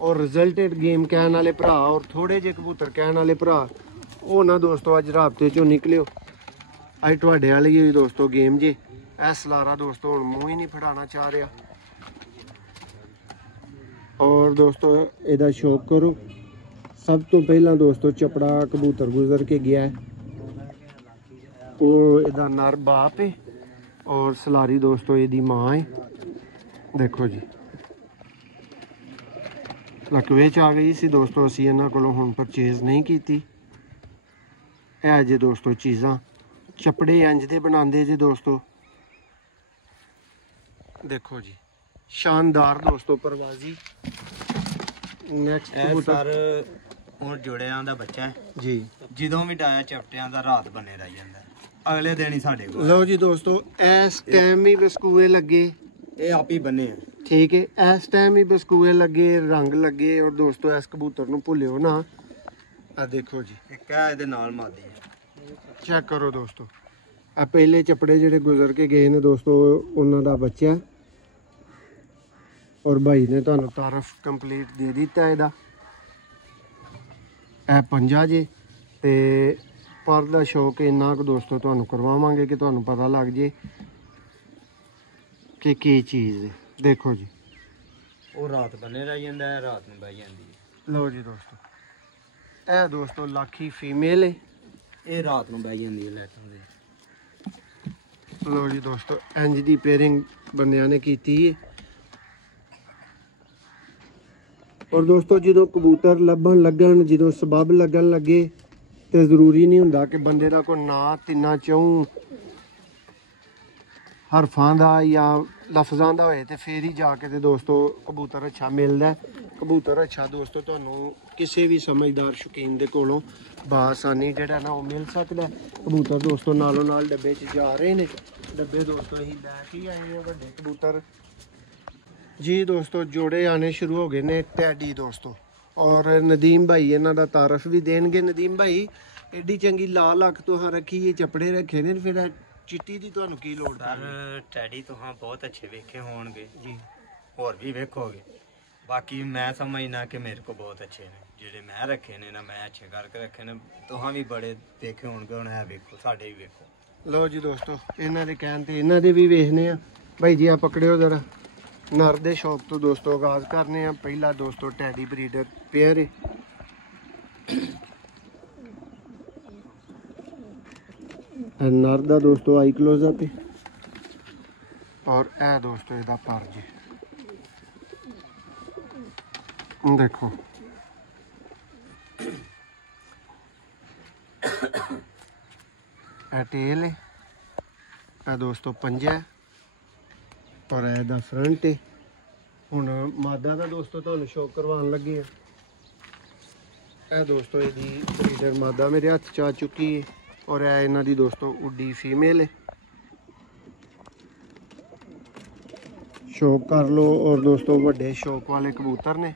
और रिजल्टेड गेम कहने वाले भरा और थोड़े जे कबूतर कहने वाले भरा वो ना दोस्तों अज राबते चो निकलियो। अज तुहाडे वाली ही दोस्तों गेम जे ए सलारा दोस्तों हुण मूँह ही नहीं फड़ाना चाह रहा। और दोस्तों इहदा शौक करो। सब तो पहला दोस्तों चपड़ा कबूतर गुजर के गया है, वो इहदा नर बाप है और सलारी दोस्तों इहदी माँ है। देखो जी लकवे च आ गई सी दोस्तों, असी इन्हां कोलों हुण परचेज नहीं की। जे दोस्तों चीज़ां चपड़े इंज दे बनांदे जी दोस्तों। देखो जी शानदार दोस्तों परवाजी। नेक्स्ट सर ਹੁਣ ਜੋੜਿਆਂ ਦਾ ਬੱਚਾ ਹੈ ਜੀ। ਜਦੋਂ ਵੀ ਡਾਇਆ ਚਪਟਿਆਂ ਦਾ ਰਾਤ ਬਣੇ ਰਹਿ ਜਾਂਦਾ, ਅਗਲੇ ਦਿਨ ਹੀ ਸਾਡੇ ਕੋਲ। ਲਓ ਜੀ ਦੋਸਤੋ, ਇਸ ਟਾਈਮ ਹੀ ਬਸਕੂਏ ਲੱਗੇ, ਇਹ ਆਪ ਹੀ ਬੰਨੇ ਆ। ਠੀਕ ਹੈ, ਇਸ ਟਾਈਮ ਹੀ ਬਸਕੂਏ ਲੱਗੇ, ਰੰਗ ਲੱਗੇ। ਔਰ ਦੋਸਤੋ ਇਸ ਕਬੂਤਰ ਨੂੰ ਭੁੱਲਿਓ ਨਾ। ਆ ਦੇਖੋ ਜੀ, ਇੱਕ ਹੈ ਇਹਦੇ ਨਾਲ ਮਾਦੀ ਹੈ, ਚੈੱਕ ਕਰੋ ਦੋਸਤੋ। ਆ ਪਹਿਲੇ ਚੱਪੜੇ ਜਿਹੜੇ ਗੁਜ਼ਰ ਕੇ ਗਏ ਨੇ ਦੋਸਤੋ, ਉਹਨਾਂ ਦਾ ਬੱਚਾ। ਔਰ ਭਾਈ ਨੇ ਤੁਹਾਨੂੰ ਤਾਰਫ ਕੰਪਲੀਟ ਦੇ ਦਿੱਤਾ ਇਹਦਾ। ਇਹ ਪੰਜਾ ਜੇ ਤੇ ਪਰ ਦਾ ਸ਼ੌਕ ਇੰਨਾ ਕੁ ਦੋਸਤੋ ਤੁਹਾਨੂੰ ਕਰਵਾਵਾਂਗੇ ਕਿ ਤੁਹਾਨੂੰ ਪਤਾ ਲੱਗ ਜੇ ਕਿ ਕੀ ਚੀਜ਼ ਹੈ। ਦੇਖੋ ਜੀ, ਉਹ ਰਾਤ ਬੰਨੇ ਰਹਿ ਜਾਂਦਾ ਹੈ, ਰਾਤ ਨੂੰ ਬਹਿ ਜਾਂਦੀ ਹੈ। ਲਓ ਜੀ ਦੋਸਤੋ, ਇਹ ਦੋਸਤੋ ਲਾਖੀ ਫੀਮੇਲ ਹੈ, ਇਹ ਰਾਤ ਨੂੰ ਬਹਿ ਜਾਂਦੀ ਹੈ ਲੈਟਾਂ ਦੇ। ਲਓ ਜੀ ਦੋਸਤੋ, ਇੰਜ ਦੀ ਪੇਅਰਿੰਗ ਬੰਦਿਆਂ ਨੇ ਕੀਤੀ ਹੈ। ਔਰ ਦੋਸਤੋ ਜਦੋਂ ਕਬੂਤਰ ਲੱਭਣ ਲੱਗਣ, ਜਦੋਂ ਸਬੱਬ ਲੱਗਣ ਲੱਗੇ, ਤੇ ਜ਼ਰੂਰੀ ਨਹੀਂ ਹੁੰਦਾ ਕਿ ਬੰਦੇ ਦਾ ਕੋਈ ਨਾਂ ਤਿੰਨਾਂ ਚੌਂ ਹਰਫਾਂ ਦਾ ਜਾਂ ਲਫ਼ਜ਼ਾਂ ਦਾ ਹੋਏ ਤੇ ਫੇਰ ਹੀ ਜਾ ਕੇ ਤੇ ਦੋਸਤੋ ਕਬੂਤਰ ਅੱਛਾ ਮਿਲਦਾ। ਕਬੂਤਰ ਅੱਛਾ ਦੋਸਤੋ ਤੁਹਾਨੂੰ ਕਿਸੇ ਵੀ ਸਮਝਦਾਰ ਸ਼ੌਕੀਨ ਦੇ ਕੋਲੋਂ ਬਾਸਾਨੀ ਜਿਹੜਾ ਨਾ ਉਹ ਮਿਲ ਸਕਦਾ। ਕਬੂਤਰ ਦੋਸਤੋ ਨਾਲੋਂ ਨਾਲ ਡੱਬੇ 'ਚ ਜਾ ਰਹੇ ਨੇ। ਡੱਬੇ ਦੋਸਤੋ ਅਸੀਂ ਲੈ ਕੇ ਆਏ ਨੇ ਵੱਡੇ ਕਬੂਤਰ ਜੀ। ਦੋਸਤੋ ਜੋੜੇ ਆਣੇ ਸ਼ੁਰੂ ਹੋ ਗਏ ਨੇ ਟੈਡੀ ਦੋਸਤੋ। ਔਰ ਨਦੀਮ ਭਾਈ ਇਹਨਾਂ ਦਾ ਤਾਰਫ ਵੀ ਦੇਣਗੇ। ਨਦੀਮ ਭਾਈ, ਐਡੀ ਚੰਗੀ ਲਾਲ ਅੱਖ ਤੋਂ ਰੱਖੀ, ਇਹ ਚੱਪੜੇ ਰੱਖੇ ਨੇ, ਫਿਰ ਚਿੱਟੀ ਦੀ ਤੁਹਾਨੂੰ ਕੀ ਲੋੜ? ਸਰ ਟੈਡੀ ਤੁਹਾਂ ਬਹੁਤ ਅੱਛੇ ਵੇਖੇ ਹੋਣਗੇ ਜੀ, ਹੋਰ ਵੀ ਵੇਖੋਗੇ। ਬਾਕੀ ਮੈਂ ਸਮਝਣਾ ਕਿ ਮੇਰੇ ਕੋ ਬਹੁਤ ਅੱਛੇ ਨੇ ਜਿਹੜੇ ਮੈਂ ਰੱਖੇ ਨੇ ਨਾ, ਮੈਂ ਅੱਛੇ ਕਰਕੇ ਰੱਖੇ ਨੇ। ਤੁਹਾਂ ਵੀ ਬੜੇ ਦੇਖੇ ਹੋਣਗੇ, ਹੁਣ ਇਹ ਵੇਖੋ, ਸਾਡੇ ਵੀ ਵੇਖੋ। ਲਓ ਜੀ ਦੋਸਤੋ, ਇਹਨਾਂ ਦੇ ਕਹਿਣ ਤੇ ਇਹਨਾਂ ਦੇ ਵੀ ਵੇਖਨੇ ਆ। ਭਾਈ ਜੀ ਆ ਪਕੜਿਓ ਜ਼ਰਾ। ਨਰ ਦੇ ਸ਼ੌਕ ਤੋਂ ਦੋਸਤੋ ਆਗਾਜ਼ ਕਰਨੇ ਆ। ਪਹਿਲਾ ਦੋਸਤੋ ਟੈਡੀ ਬਰੀਡਰ ਪੇਅਰ ਹੈ। ਨਰ ਦਾ ਦੋਸਤੋ ਆਈ ਕਲੋਜ਼ਅਪ ਹੈ। ਔਰ ਇਹ ਦੋਸਤੋ ਇਹਦਾ ਪਰ ਜੀ ਦੇਖੋ। ਇਹ ਟੇਲ ਹੈ, ਇਹ ਦੋਸਤੋ ਪੰਜਾ ਹੈ, ਔਰ ਇਹਦਾ ਫਰੰਟ ਹੈ। ਹੁਣ ਮਾਦਾ ਦਾ ਦੋਸਤੋ ਤੁਹਾਨੂੰ ਸ਼ੌਕ ਕਰਵਾਉਣ ਲੱਗੇ ਆ। ਇਹ ਦੋਸਤੋ ਇਹਦੀ ਬਰੀਡਰ ਮਾਦਾ ਮੇਰੇ ਹੱਥ 'ਚ ਆ ਚੁੱਕੀ ਹੈ। ਔਰ ਇਹ ਇਹਨਾਂ ਦੀ ਦੋਸਤੋ ਉੱਡੀ ਫੀਮੇਲ ਹੈ। ਸ਼ੌਕ ਕਰ ਲਓ। ਔਰ ਦੋਸਤੋ ਵੱਡੇ ਸ਼ੌਕ ਵਾਲੇ ਕਬੂਤਰ ਨੇ,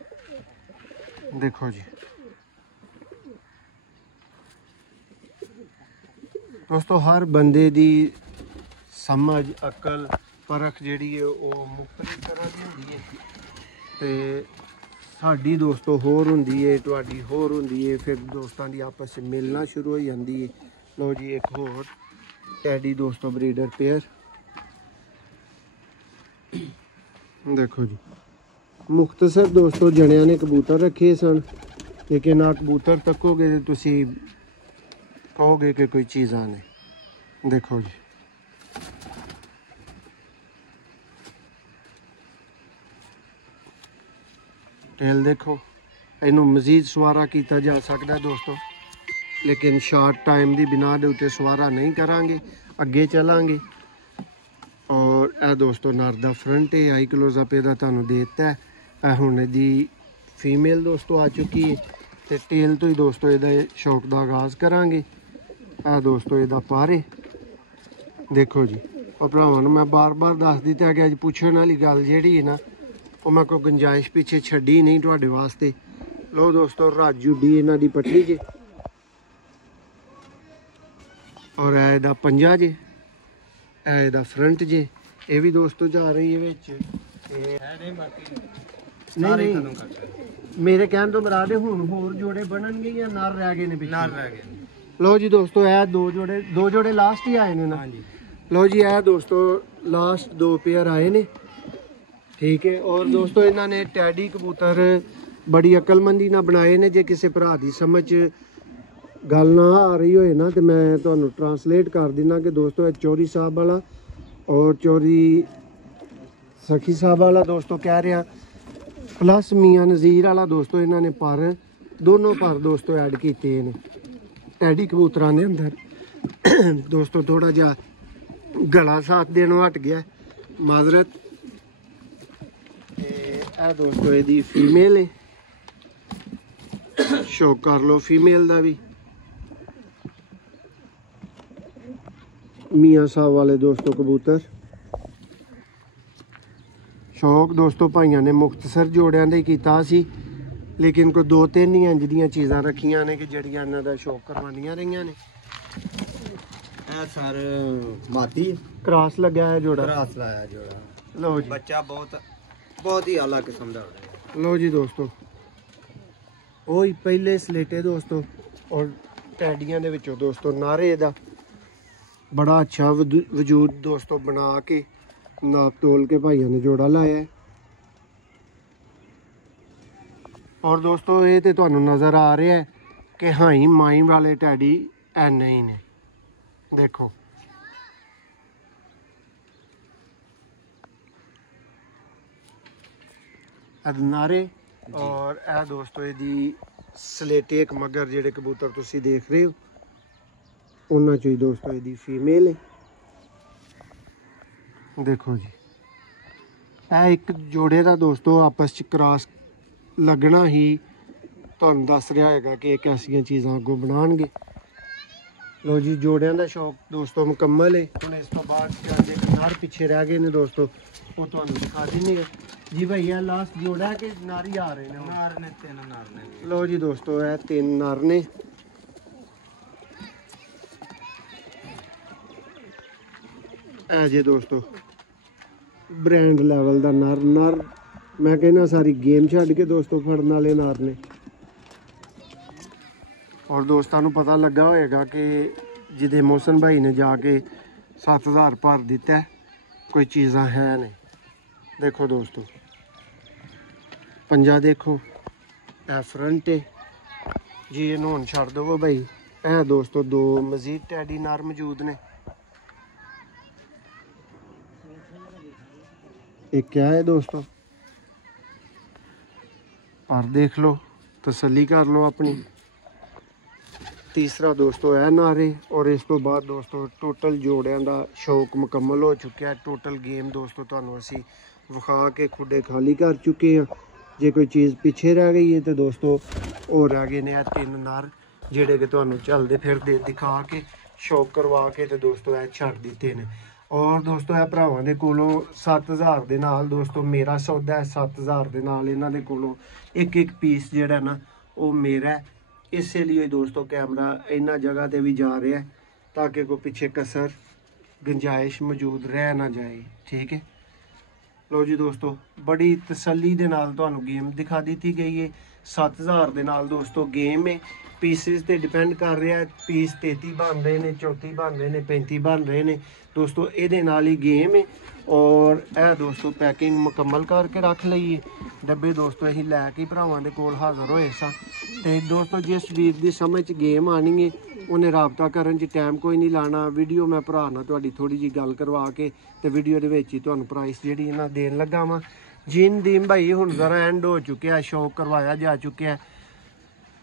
ਦੇਖੋ ਜੀ। ਦੋਸਤੋ ਹਰ ਬੰਦੇ ਦੀ ਸਮਝ, ਅਕਲ, ਪਰਖ ਜਿਹੜੀ ਹੈ ਉਹ ਮੁਖਤਲਿਫ ਤਰ੍ਹਾਂ ਦੀ ਹੁੰਦੀ ਹੈ। ਤੇ ਸਾਡੀ ਦੋਸਤੋ ਹੋਰ ਹੁੰਦੀ ਹੈ, ਤੁਹਾਡੀ ਹੋਰ ਹੁੰਦੀ ਹੈ। ਫਿਰ ਦੋਸਤਾਂ ਦੀ ਆਪਸ 'ਚ ਮਿਲਣਾ ਸ਼ੁਰੂ ਹੋ ਜਾਂਦੀ ਹੈ। ਲਓ ਜੀ ਇੱਕ ਹੋਰ ਟੈਡੀ ਦੋਸਤੋ ਬਰੀਡਰ ਪੇਅਰ ਦੇਖੋ ਜੀ। ਮੁਖਤਸਰ ਦੋਸਤੋ ਜਣਿਆਂ ਨੇ ਕਬੂਤਰ ਰੱਖੇ ਸਨ, ਲੇਕਿਨ ਆ ਕਬੂਤਰ ਤੱਕੋਗੇ ਤੇ ਤੁਸੀਂ ਕਹੋਗੇ ਕਿ ਕੋਈ ਚੀਜ਼ਾਂ ਨੇ। ਦੇਖੋ ਜੀ, ਟੇਲ ਦੇਖੋ। ਇਹਨੂੰ ਮਜ਼ੀਦ ਸਵਾਰਾ ਕੀਤਾ ਜਾ ਸਕਦਾ ਦੋਸਤੋ, ਲੇਕਿਨ ਸ਼ਾਰਟ ਟਾਈਮ ਦੀ ਬਿਨਾ ਦੇ ਉੱਤੇ ਸਵਾਰਾ ਨਹੀਂ ਕਰਾਂਗੇ, ਅੱਗੇ ਚਲਾਂਗੇ। ਔਰ ਇਹ ਦੋਸਤੋ ਨਰ ਦਾ ਫਰੰਟ ਹੈ, ਆਈ ਕਲੋਜ਼ਅਪ ਇਹਦਾ ਤੁਹਾਨੂੰ ਦੇ ਦਿੱਤਾ। ਇਹ ਹੁਣ ਇਹਦੀ ਫੀਮੇਲ ਦੋਸਤੋ ਆ ਚੁੱਕੀ ਹੈ। ਤੇ ਟੇਲ ਤੋਂ ਹੀ ਦੋਸਤੋ ਇਹਦਾ ਸ਼ੌਕ ਦਾ ਆਗਾਜ਼ ਕਰਾਂਗੇ। ਇਹ ਦੋਸਤੋ ਇਹਦਾ ਪਰ ਹੈ, ਦੇਖੋ ਜੀ। ਉਹ ਭਰਾਵਾਂ ਨੂੰ ਮੈਂ ਬਾਰ-ਬਾਰ ਦੱਸ ਦਿੱਤਾ ਕਿ ਅੱਜ ਪੁੱਛਣ ਵਾਲੀ ਗੱਲ ਜਿਹੜੀ ਹੈ ਨਾ, ਉਹ ਮੈਂ ਕੋਈ ਗੁੰਜਾਇਸ਼ ਪਿੱਛੇ ਛੱਡੀ ਨਹੀਂ ਤੁਹਾਡੇ ਵਾਸਤੇ। ਲਓ ਦੋਸਤੋ ਰਾਜੂ ਡੀ ਇਹਨਾਂ ਦੀ ਪੱਟੀ ਜੇ। ਔਰ ਇਹਦਾ ਪੰਜਾ ਜੇ, ਇਹਦਾ ਫਰੰਟ ਜੇ। ਇਹ ਵੀ ਦੋਸਤੋ ਜਾ ਰਹੀ ਹੈ ਵਿੱਚ। ਤੇ ਨਹੀਂ, ਮੇਰੇ ਕਹਿਣ ਤੋਂ ਮੁਰਾਦ ਹੁਣ ਹੋਰ ਜੋੜੇ ਬਣਨਗੇ ਜਾਂ ਨਰ ਰਹਿ ਗਏ ਨੇ ਪਿੱਛੇ? ਨਰ ਰਹਿ ਗਏ। ਲਓ ਜੀ ਦੋਸਤੋ, ਇਹ ਦੋ ਜੋੜੇ ਲਾਸਟ ਹੀ ਆਏ ਨੇ ਨਾ। ਹਾਂਜੀ। ਲਓ ਜੀ ਇਹ ਦੋਸਤੋ ਲਾਸਟ 2 ਪੇਅਰ ਆਏ ਨੇ, ਠੀਕ ਹੈ। ਔਰ ਦੋਸਤੋ ਇਹਨਾਂ ਨੇ ਟੈਡੀ ਕਬੂਤਰ ਬੜੀ ਅਕਲਮੰਦੀ ਨਾਲ ਬਣਾਏ ਨੇ। ਜੇ ਕਿਸੇ ਭਰਾ ਦੀ ਸਮਝ ਗੱਲ ਨਾ ਆ ਰਹੀ ਹੋਏ ਨਾ, ਤੇ ਮੈਂ ਤੁਹਾਨੂੰ ਟਰਾਂਸਲੇਟ ਕਰ ਦਿੰਦਾ ਕਿ ਦੋਸਤੋ ਇਹ ਚੌਧਰੀ ਸਾਹਿਬ ਵਾਲਾ ਔਰ ਚੌਧਰੀ ਸਖੀ ਸਾਹਿਬ ਵਾਲਾ ਦੋਸਤੋ ਕਹਿ ਰਿਹਾ, ਪਲੱਸ ਮੀਆਂ ਨਜ਼ੀਰ ਵਾਲਾ ਦੋਸਤੋ ਇਹਨਾਂ ਨੇ ਪਰ ਦੋਨੋਂ ਪਰ ਦੋਸਤੋ ਐਡ ਕੀਤੇ ਨੇ ਟੈਡੀ ਕਬੂਤਰਾਂ ਦੇ ਅੰਦਰ। ਦੋਸਤੋ ਥੋੜਾ ਜਿਹਾ ਗਲਾ ਸਾਥ ਦੇਣੋਂ ਹਟ ਗਿਆ, ਮਾਜ਼ਰਤ। ਤੇ ਇਹ ਦੋਸਤੋ ਇਹਦੀ ਫੀਮੇਲ ਹੈ। ਸ਼ੌਕ ਕਰ ਲਓ ਫੀਮੇਲ ਦਾ ਵੀ। ਮੀਆਂ ਸਾਹਿਬ ਵਾਲੇ ਦੋਸਤੋ ਕਬੂਤਰ। ਸ਼ੌਕ ਦੋਸਤੋ ਭਾਈਆਂ ਨੇ ਮੁਖਤਸਰ ਜੋੜਿਆਂ ਦਾ ਹੀ ਕੀਤਾ ਸੀ, ਲੇਕਿਨ ਕੋਈ 2-3 ਹੀ ਇੰਜ ਦੀਆਂ ਚੀਜ਼ਾਂ ਰੱਖੀਆਂ ਨੇ ਕਿ ਜਿਹੜੀਆਂ ਇਹਨਾਂ ਦਾ ਸ਼ੌਕ ਕਰਵਾਉਣੀਆਂ ਰਹੀਆਂ ਨੇ। ਇਹ ਸਰ ਮਾਦੀ ਕ੍ਰਾਸ ਲੱਗਿਆ ਹੈ ਜੋੜਾ, ਕ੍ਰਾਸ ਲਾਇਆ ਜੋੜਾ। ਲਓ ਜੀ ਬੱਚਾ ਬਹੁਤ ਹੀ ਆਲਾ ਕਿਸਮ ਦਾ ਹੋ ਰਿਹਾ। ਲਓ ਜੀ ਦੋਸਤੋ, ਉਹ ਹੀ ਪਹਿਲੇ ਸਲੇਟੇ ਦੋਸਤੋ, ਔਰ ਟੈਡੀਆਂ ਦੇ ਵਿੱਚੋਂ ਦੋਸਤੋ ਨਾਰੇ ਦਾ ਬੜਾ ਅੱਛਾ ਵਜੂਦ ਦੋਸਤੋ ਬਣਾ ਕੇ ਨਾਪ ਤੋਲ ਕੇ ਭਾਈਆਂ ਨੇ ਜੋੜਾ ਲਾਇਆ ਹੈ। ਔਰ ਦੋਸਤੋ ਇਹ ਤੇ ਤੁਹਾਨੂੰ ਨਜ਼ਰ ਆ ਰਿਹਾ ਹੈ ਕਿ ਹਾਈ ਮਾਈ ਵਾਲੇ ਟੈਡੀ ਐਨੇ ਹੀ ਨੇ। ਦੇਖੋ ਨਾਰੇ, ਔਰ ਇਹ ਦੋਸਤੋ ਇਹਦੀ ਸਲੇਟੇ ਇੱਕ ਮਗਰ ਜਿਹੜੇ ਕਬੂਤਰ ਤੁਸੀਂ ਦੇਖ ਰਹੇ ਹੋ ਉਹਨਾਂ ਚੋਂ ਹੀ ਦੋਸਤੋ ਇਹਦੀ ਫੀਮੇਲ ਹੈ। ਦੇਖੋ ਜੀ ਇਹ ਇੱਕ ਜੋੜੇ ਦਾ ਦੋਸਤੋ ਆਪਸ ਚ ਕ੍ਰਾਸ ਲੱਗਣਾ ਹੀ ਤੁਹਾਨੂੰ ਦੱਸ ਰਿਹਾ ਹੈਗਾ ਕਿ ਇੱਕ ਐਸੀਆਂ ਚੀਜ਼ਾਂ ਅੱਗੋਂ ਬਣਾਉਣਗੇ। ਲੋ ਜੀ ਜੋੜਿਆਂ ਦਾ ਸ਼ੌਕ ਦੋਸਤੋ ਮੁਕੰਮਲ ਹੈ। ਹੁਣ ਇਸ ਤੋਂ ਬਾਅਦ ਜਿਹੜੇ ਨਰ ਪਿੱਛੇ ਰਹਿ ਗਏ ਨੇ ਦੋਸਤੋ ਉਹ ਤੁਹਾਨੂੰ ਦਿਖਾ ਦਿੰਦੇ ਜੀ। ਭਈਆ ਲਾਸਟ ਜੋੜਾ ਕਿ ਨਾਰੀ ਆ ਰਹੇ ਨੇ? ਨਰ ਨੇ, 3 ਨਰ ਨੇ। ਲੋ ਜੀ ਦੋਸਤੋ ਇਹ 3 ਨਰ ਨੇ। ਇਹ ਜੇ ਦੋਸਤੋ ਬ੍ਰਾਂਡ ਲੈਵਲ ਦਾ ਨਰ ਮੈਂ ਕਹਿੰਦਾ ਸਾਰੀ ਗੇਮ ਛੱਡ ਕੇ ਦੋਸਤੋ ਫੜਨ ਵਾਲੇ ਨਰ ਨੇ। ਔਰ ਦੋਸਤਾਂ ਨੂੰ ਪਤਾ ਲੱਗਾ ਹੋਏਗਾ ਕਿ ਜਿਹਦੇ ਮੋਹਸਨ ਭਾਈ ਨੇ ਜਾ ਕੇ 7000 ਭਰ ਦਿੱਤਾ, ਕੋਈ ਚੀਜ਼ਾਂ ਹੈ ਨੇ। ਦੇਖੋ ਦੋਸਤੋ ਪੰਜਾ ਦੇਖੋ, ਇਹ ਫਰੰਟ ਹੈ ਜੀ। ਇਹਨੂੰ ਹੁਣ ਛੱਡ ਦਵੋ ਭਾਈ। ਇਹ ਦੋਸਤੋ 2 ਮਜ਼ੀਦ ਟੈਡੀ ਨਰ ਮੌਜੂਦ ਨੇ। ਇਹ ਕਿਆ ਹੈ ਦੋਸਤੋ, ਪਰ ਦੇਖ ਲਓ, ਤਸੱਲੀ ਕਰ ਲਓ ਆਪਣੀ। ਤੀਸਰਾ ਦੋਸਤੋ ਇਹ ਨਾਰੇ। ਔਰ ਇਸ ਤੋਂ ਬਾਅਦ ਦੋਸਤੋ ਟੋਟਲ ਜੋੜਿਆਂ ਦਾ ਸ਼ੌਕ ਮੁਕੰਮਲ ਹੋ ਚੁੱਕਿਆ। ਟੋਟਲ ਗੇਮ ਦੋਸਤੋ ਤੁਹਾਨੂੰ ਅਸੀਂ ਵਿਖਾ ਕੇ ਖੁੱਡੇ ਖਾਲੀ ਕਰ ਚੁੱਕੇ ਹਾਂ। ਜੇ ਕੋਈ ਚੀਜ਼ ਪਿੱਛੇ ਰਹਿ ਗਈ ਹੈ ਤੇ ਦੋਸਤੋ ਉਹ ਰਹਿ ਗਏ ਨੇ ਇਹ 3 ਨਰ ਜਿਹੜੇ ਕਿ ਤੁਹਾਨੂੰ ਚੱਲਦੇ ਫਿਰਦੇ ਦਿਖਾ ਕੇ ਸ਼ੌਕ ਕਰਵਾ ਕੇ ਤੇ ਦੋਸਤੋ ਇਹ ਛੱਡ ਦਿੱਤੇ ਨੇ। ਔਰ ਦੋਸਤੋ ਇਹ ਭਰਾਵਾਂ ਦੇ ਕੋਲੋਂ 7000 ਦੇ ਨਾਲ ਦੋਸਤੋ ਮੇਰਾ ਸੌਦਾ ਹੈ। 7000 ਦੇ ਨਾਲ ਇਹਨਾਂ ਦੇ ਕੋਲੋਂ ਇੱਕ ਪੀਸ ਜਿਹੜਾ ਨਾ ਉਹ ਮੇਰਾ ਹੈ। ਇਸੇ ਲਈ ਦੋਸਤੋ ਕੈਮਰਾ ਇਹਨਾਂ ਜਗ੍ਹਾ ਤੇ ਵੀ ਜਾ ਰਿਹਾ ਤਾਂ ਕਿ ਕੋਈ ਪਿੱਛੇ ਕਸਰ ਗੁੰਜਾਇਸ਼ ਮੌਜੂਦ ਰਹਿ ਨਾ ਜਾਏ। ਠੀਕ ਹੈ। ਲੋ ਜੀ ਦੋਸਤੋ ਬੜੀ ਤਸੱਲੀ ਦੇ ਨਾਲ ਤੁਹਾਨੂੰ ਗੇਮ ਦਿਖਾ ਦਿੱਤੀ ਗਈ ਹੈ। 7000 ਦੇ ਨਾਲ ਦੋਸਤੋ ਗੇਮ ਹੈ। ਪੀਸਿਸ ਤੇ ਡਿਪੈਂਡ ਕਰ ਰਿਹਾ, ਪੀਸ 33 ਬਣ ਰਹੇ ਨੇ, 34 ਬਣ ਰਹੇ ਨੇ, 35 ਬਣ ਰਹੇ ਨੇ ਦੋਸਤੋ। ਇਹਦੇ ਨਾਲ ਹੀ ਗੇਮ ਹੈ। ਔਰ ਇਹ ਦੋਸਤੋ ਪੈਕਿੰਗ ਮੁਕੰਮਲ ਕਰਕੇ ਰੱਖ ਲਈਏ। ਡੱਬੇ ਦੋਸਤੋ ਅਸੀਂ ਲੈ ਕੇ ਭਰਾਵਾਂ ਦੇ ਕੋਲ ਹਾਜ਼ਰ ਹੋਏ ਸਾਂ। ਤੇ ਦੋਸਤੋ ਜਿਸ ਵੀਰ ਦੀ ਸਮਝ 'ਚ ਗੇਮ ਆਣੀ ਹੈ ਉਹਨੇ ਰਾਬਤਾ ਕਰਨ 'ਚ ਟਾਈਮ ਕੋਈ ਨਹੀਂ ਲਾਣਾ। ਵੀਡੀਓ ਮੈਂ ਭਰਾ ਨਾਲ ਤੁਹਾਡੀ ਥੋੜੀ ਜਿਹੀ ਗੱਲ ਕਰਵਾ ਕੇ ਤੇ ਵੀਡੀਓ ਦੇ ਵਿੱਚ ਹੀ ਤੁਹਾਨੂੰ ਪ੍ਰਾਈਸ ਜਿਹੜੀ ਇਹਨਾਂ ਦੇਣ ਲੱਗਾ ਵਾਂ। ਜਿਨ ਦੀਮ ਭਾਈ ਹੁਣ ਜ਼ਰਾ ਐਂਡ ਹੋ ਚੁੱਕਿਆ, ਸ਼ੌਕ ਕਰਵਾਇਆ ਜਾ ਚੁੱਕਿਆ।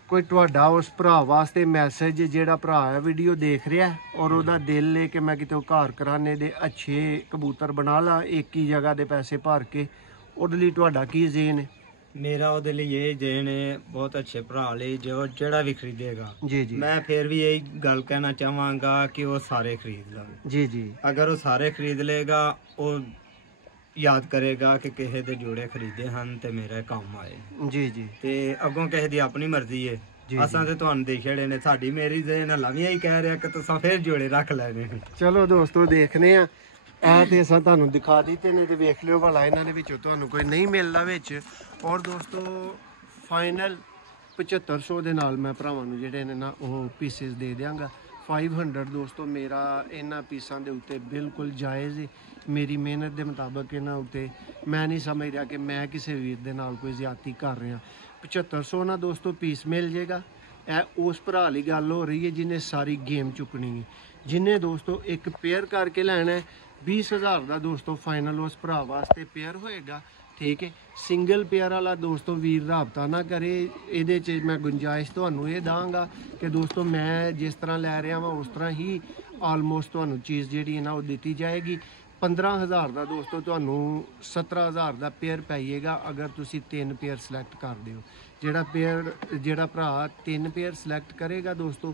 ਕੋਈ ਤੁਹਾਡਾ ਉਸ ਭਰਾ ਵਾਸਤੇ ਮੈਸੇਜ, ਜਿਹੜਾ ਭਰਾ ਹੈ ਵੀਡੀਓ ਦੇਖ ਰਿਹਾ ਔਰ ਉਹਦਾ ਦਿਲ ਲੈ ਕਿ ਮੈਂ ਕਿਤੇ ਘਰ ਕਰਾਨੇ ਦੇ ਅੱਛੇ ਕਬੂਤਰ ਬਣਾ ਲਾ ਇੱਕ ਹੀ ਜਗ੍ਹਾ ਦੇ ਪੈਸੇ ਭਰ ਕੇ, ਉਹਦੇ ਲਈ ਤੁਹਾਡਾ ਕੀ ਜ਼ੇਨ ਹੈ? ਮੇਰਾ ਉਹਦੇ ਲਈ ਇਹ ਜ਼ੇਨ ਹੈ ਬਹੁਤ ਅੱਛੇ ਭਰਾ ਲਈ ਜਿਹੜਾ ਵੀ ਖਰੀਦੇਗਾ ਜੀ ਜੀ, ਮੈਂ ਫਿਰ ਵੀ ਇਹ ਗੱਲ ਕਹਿਣਾ ਚਾਹਾਂਗਾ ਕਿ ਉਹ ਸਾਰੇ ਖਰੀਦ ਲਵੇ। ਜੀ ਜੀ, ਅਗਰ ਉਹ ਸਾਰੇ ਖਰੀਦ ਲੇਗਾ ਉਹ ਯਾਦ ਕਰੇਗਾ ਕਿ ਕਿਸੇ ਦੇ ਜੋੜੇ ਖਰੀਦੇ ਹਨ ਤੇ ਮੇਰੇ ਕੰਮ ਆਏ। ਜੀ ਜੀ, ਤੇ ਅੱਗੋਂ ਕਿਸੇ ਦੀ ਆਪਣੀ ਮਰਜ਼ੀ ਹੈ। ਅਸਾਂ ਤੇ ਤੁਹਾਨੂੰ ਦੇਖੜੇ ਨੇ, ਸਾਡੀ ਮੇਰੀ ਜ਼ੇਨ ਹਲਾਵੀਆਂ ਹੀ ਕਹਿ ਰਿਹਾ ਕਿ ਤੁਸੀਂ ਫਿਰ ਜੋੜੇ ਰੱਖ ਲੈਣੇ। ਚਲੋ ਦੋਸਤੋ ਦੇਖਨੇ ਆ। ਇਹ ਤੇ ਅਸਾਂ ਤੁਹਾਨੂੰ ਦਿਖਾ ਦਿੱਤੇ ਨੇ ਤੇ ਵੇਖ ਲਿਓ ਭਲਾ ਇਹਨਾਂ ਦੇ ਵਿੱਚੋਂ ਤੁਹਾਨੂੰ ਕੋਈ ਨਹੀਂ ਮਿਲਦਾ ਵਿੱਚ। ਔਰ ਦੋਸਤੋ ਫਾਈਨਲ 7500 ਦੇ ਨਾਲ ਮੈਂ ਭਰਾਵਾਂ ਨੂੰ ਜਿਹੜੇ ਨੇ ਨਾ ਉਹ ਪੀਸਿਸ ਦੇ ਦਿਆਂਗਾ। 500 ਦੋਸਤੋ ਮੇਰਾ ਇਹਨਾਂ ਪੀਸਾਂ ਦੇ ਉੱਤੇ ਬਿਲਕੁਲ ਜਾਇਜ਼ ਹੈ। ਮੇਰੀ ਮਿਹਨਤ ਦੇ ਮੁਤਾਬਕ ਇਹਨਾਂ ਉੱਤੇ ਮੈਂ ਨਹੀਂ ਸਮਝ ਰਿਹਾ ਕਿ ਮੈਂ ਕਿਸੇ ਵੀਰ ਦੇ ਨਾਲ ਕੋਈ ਜ਼ਿਆਦਤੀ ਕਰ ਰਿਹਾ। 7500 ਨਾ ਦੋਸਤੋ ਪੀਸ ਮਿਲ ਜੇਗਾ। ਇਹ ਉਸ ਭਰਾ ਲਈ ਗੱਲ ਹੋ ਰਹੀ ਹੈ ਜਿਹਨੇ ਸਾਰੀ ਗੇਮ ਚੁੱਕਣੀ ਹੈ। ਜਿਹਨੇ ਦੋਸਤੋ ਇੱਕ ਪੇਅਰ ਕਰਕੇ ਲੈਣਾ ਹੈ 20000 ਦਾ ਦੋਸਤੋ ਫਾਈਨਲ ਉਸ ਭਰਾ ਵਾਸਤੇ ਪੇਅਰ ਹੋਏਗਾ। ਠੀਕ ਹੈ। ਸਿੰਗਲ ਪੇਅਰ ਵਾਲਾ ਦੋਸਤੋ ਵੀਰ ਰਾਬਤਾ ਨਾ ਕਰੇ। ਇਹਦੇ 'ਚ ਮੈਂ ਗੁੰਜਾਇਸ਼ ਤੁਹਾਨੂੰ ਇਹ ਦਾਂਗਾ ਕਿ ਦੋਸਤੋ ਮੈਂ ਜਿਸ ਤਰ੍ਹਾਂ ਲੈ ਰਿਹਾ ਵਾਂ ਉਸ ਤਰ੍ਹਾਂ ਹੀ ਆਲਮੋਸਟ ਤੁਹਾਨੂੰ ਚੀਜ਼ ਜਿਹੜੀ ਹੈ ਨਾ ਉਹ ਦਿੱਤੀ ਜਾਏਗੀ। 15000 ਦਾ ਦੋਸਤੋ ਤੁਹਾਨੂੰ 17000 ਦਾ ਪੇਅਰ ਪਾਈਏਗਾ ਅਗਰ ਤੁਸੀਂ 3 ਪੇਅਰ ਸਿਲੈਕਟ ਕਰਦੇ ਹੋ। ਜਿਹੜਾ ਭਰਾ 3 ਪੇਅਰ ਸਿਲੈਕਟ ਕਰੇਗਾ ਦੋਸਤੋ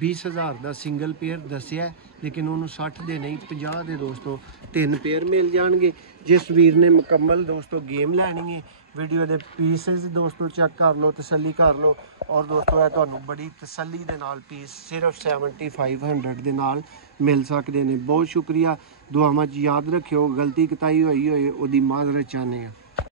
20,000 ਦਾ ਸਿੰਗਲ ਪੇਅਰ ਦੱਸਿਆ, ਲੇਕਿਨ ਉਹਨੂੰ 60 ਦੇ ਨਹੀਂ 50 ਦੇ ਦੋਸਤੋ 3 ਪੇਅਰ ਮਿਲ ਜਾਣਗੇ। ਜਿਸ ਵੀਰ ਨੇ ਮੁਕੰਮਲ ਦੋਸਤੋ ਗੇਮ ਲੈਣੀ ਹੈ, ਵੀਡੀਓ ਦੇ ਪੀਸਸ ਦੋਸਤੋ ਚੈੱਕ ਕਰ ਲਓ, ਤਸੱਲੀ ਕਰ ਲਓ। ਔਰ ਦੋਸਤੋ ਇਹ ਤੁਹਾਨੂੰ ਬੜੀ ਤਸੱਲੀ ਦੇ ਨਾਲ ਪੀਸ ਸਿਰਫ 7500 ਦੇ ਨਾਲ ਮਿਲ ਸਕਦੇ ਨੇ। ਬਹੁਤ ਸ਼ੁਕਰੀਆ, ਦੁਆਵਾਂ 'ਚ ਯਾਦ ਰੱਖਿਓ, ਗਲਤੀ ਕਤਾਈ ਹੋਈ ਹੋਏ ਉਹਦੀ ਮਾਜ਼ਰਤ ਚਾਹੁੰਦੇ ਹਾਂ।